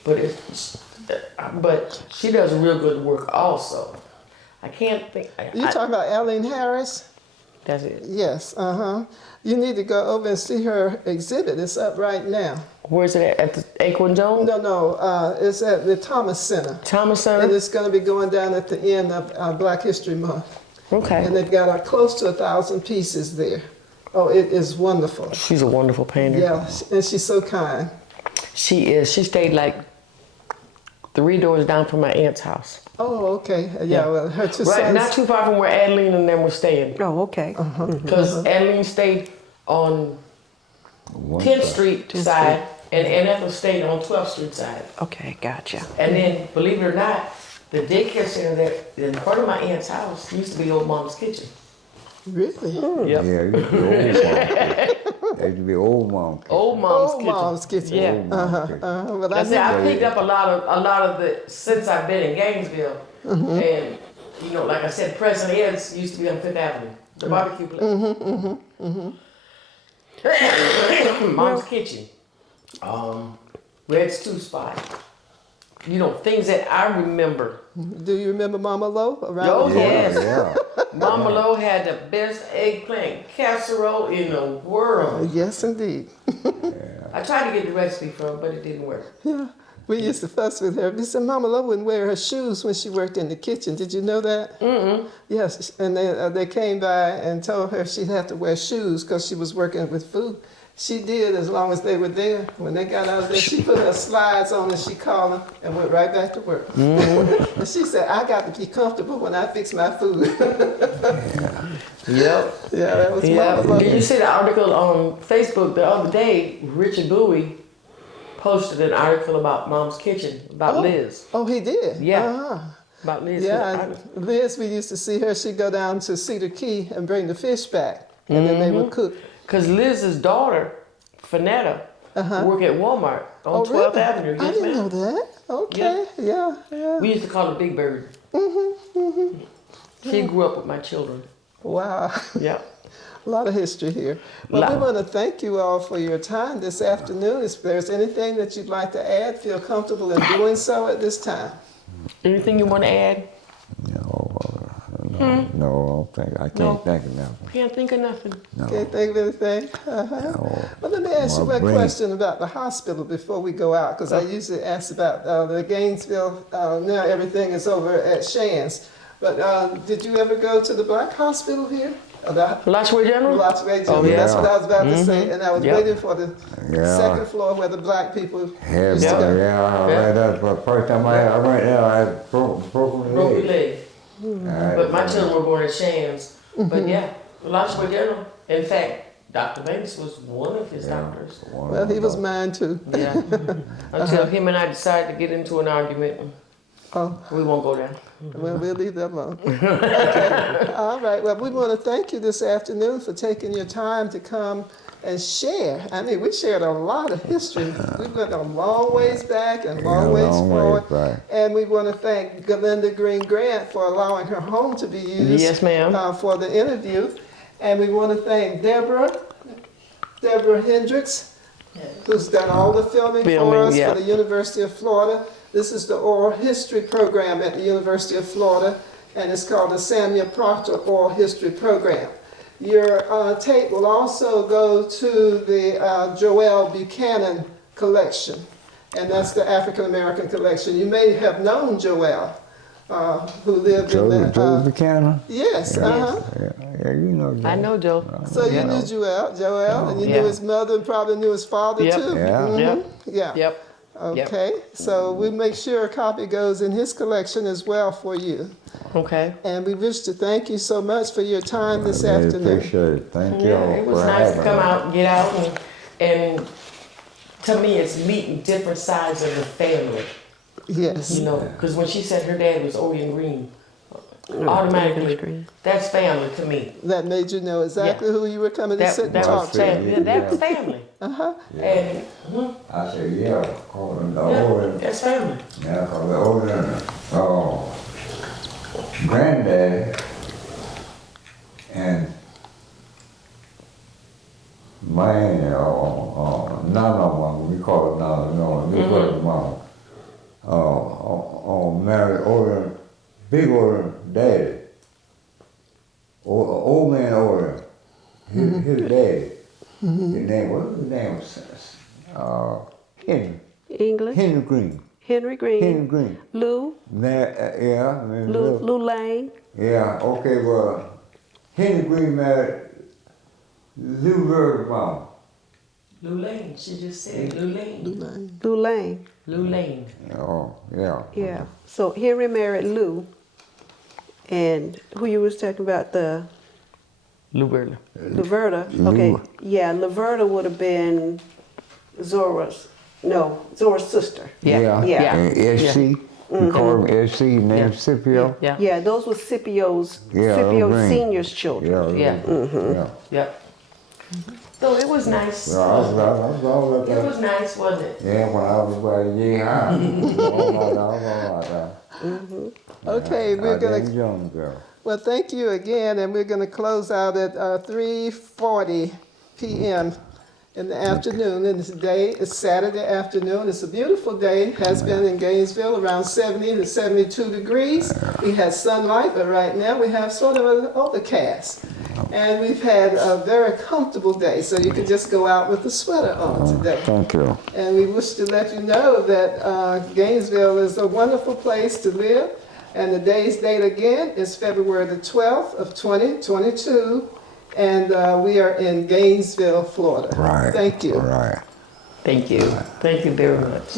But she does real good work also. I can't think. You talking about Eileen Harris? That's it. Yes. You need to go over and see her exhibit. It's up right now. Where's it at the Acorn Jones? No. It's at the Thomas Center. Thomas And Center? it's going to be going down at the end of Black History Month. Okay. And they've got close to 1,000 pieces there. Oh, it is wonderful. She's a wonderful painter. Yeah, and she's so kind. She is. She stayed like 3 doors down from my aunt's house. Oh, okay. Yeah, well, her 2 Right, sons. not too far from where Adeline and them were staying. Oh, okay. Because Adeline stayed on 10th Street side and Ethel stayed on 12th Street side. Okay, gotcha. And then, believe it or not, the daycare center that in front of my aunt's house used to be old mom's kitchen. Really? Yep. Yeah, you the old one. It used to be Old Mom's Kitchen. Old Mom's Old Kitchen. Mom's Kitchen. Yeah. Old Mom's Kitchen. But I say I never- picked up a lot of the since I've been in Gainesville, and you know, like I said, President Ed's used to be on Fifth Avenue, the barbecue place. Mom's Kitchen, Red Stew Spot. You know, things that I remember. Do you remember Mama Lo around? Oh, the corner? yes. Yeah. Mama Lo had the best eggplant casserole in the world. Yes, indeed. I tried to get the recipe from her, but it didn't work. Yeah. We used to fuss with her. We said Mama Lo wouldn't wear her shoes when she worked in the kitchen. Did you know that? Mm-hmm. Yes, and they came by and told her she'd have to wear shoes because she was working with food. She did as long as they were there. When they got out of there, she put her slides on and she called them and went right back to work. Mm-hmm. And she said, I got to be comfortable when I fix my food. Yep. Yeah, that was Yeah. Mama Lo. Did you see the article on Facebook the other day? Richard Bowie posted an article about Mom's Kitchen, about Liz. Oh, he did? Yeah. Uh-huh. About Liz. Yeah, and Liz, we used to see her. She'd go down to Cedar Key and bring the fish back, and then they would cook. Because Liz's daughter, Fanetta, worked at Walmart on 12th really? Avenue. I Yes, didn't know ma'am. that. Okay, yeah. We used to call her Big Bird. She grew up with my children. Wow, Yeah. a lot of history here. Well, we want to thank you all for your time this afternoon. If there's anything that you'd like to add, feel comfortable in doing so at this time. Anything you want to add? No, I don't think. I can't think of nothing. Can't think of nothing. No. Can't think of anything? No. Well, let me ask you My one brain- question about the hospital before we go out, because I usually ask about the Gainesville. Now everything is over at Shands. But did you ever go to the black hospital here? Lashway General? Lashway General. Oh, yeah. That's what I was about to say. And I was Yep. waiting for the Yeah. second floor where the black people Yeah, used to go. that's the first time I went there. I had broken Broke your leg. leg. But my children were born at Shands. But yeah, Lashway General. In fact, Dr. Banks was one of his doctors. Well, he was mine too. Yeah. Until him and I decided to get into an argument. Oh, We won't go there. well, we'll leave that alone. Okay. All right. Well, we want to thank you this afternoon for taking your time to come and share. I mean, we shared a lot of history. We went a long ways back and long ways forward. Right. And we want to thank Garlenda Greene-Grant for allowing her home to be used Yes, ma'am. For the interview. And we want to thank Deborah Hendricks, who's done all the filming for us yeah. for the University of Florida. This is the oral history program at the University of Florida, and it's called the Samuel Proctor Oral History Program. Your tape will also go to the Joel Buchanan collection, and that's the African American collection. You may have known Joel, who lived in the... Joe Buchanan? Yes, Yeah, you know Joe. I know Joe. So you knew Joel, and you knew his mother and probably knew his father Yep. too. Yeah. Mhm. Yep. Yeah. Yep. Okay, so we make sure a copy goes in his collection as well for you. Okay. And we wish to thank you so much for your time this I really afternoon. appreciate it. Thank you Yeah, all it was for nice to having come me. out and get out and to me it's meeting different sides of the family, Yes. you know, because when she said her dad was Orion Green, automatically that's family to me. That made you know exactly who you were coming to sit and That talk was to. family. Yeah, that was family. And I said, yeah, call him the yeah, older. that's family. Yeah, call the older. Granddad and my Nana mama, we call her Nana, no, we call her mama. Married older, big older daddy. Old man older. His daddy. His name, what was his name? Henry. English. Henry Green. Henry Green. Henry Green. Lou. Yeah. Lou Lane. Yeah, okay, well, Henry Green married Lou Bird's mom. Lou Lane, she just said Lou Lane. Lou Lane. Lou Lane. Oh, yeah. Yeah. So Henry married Lou. And who you was talking about, the Lou Berler. Laverta. Okay. Yeah, Laverta would have been Zora's sister. Yeah. Yeah. And SC, we call him SC, named Scipio. Yeah. Yeah, those were Scipio Green. Senior's children. Yeah. Yeah. Yeah. Yep. So it was nice. Well, I was all up It there. was nice, wasn't it? Yeah, when I was about a year high. All right. Okay, we're gonna. Jonesville. Well, thank you again, and we're going to close out at 3:40 p.m. in the afternoon. And today is Saturday afternoon. It's a beautiful day. It has been in Gainesville around 70 to 72 degrees. We had sunlight, but right now we have sort of an overcast. And we've had a very comfortable day, so you can just go out with a sweater on today. Thank you. And we wish to let you know that Gainesville is a wonderful place to live. And the day's date again is February the 12th of 2022. And we are in Gainesville, Florida. Right. Thank you. Right. Thank you. Thank you very much.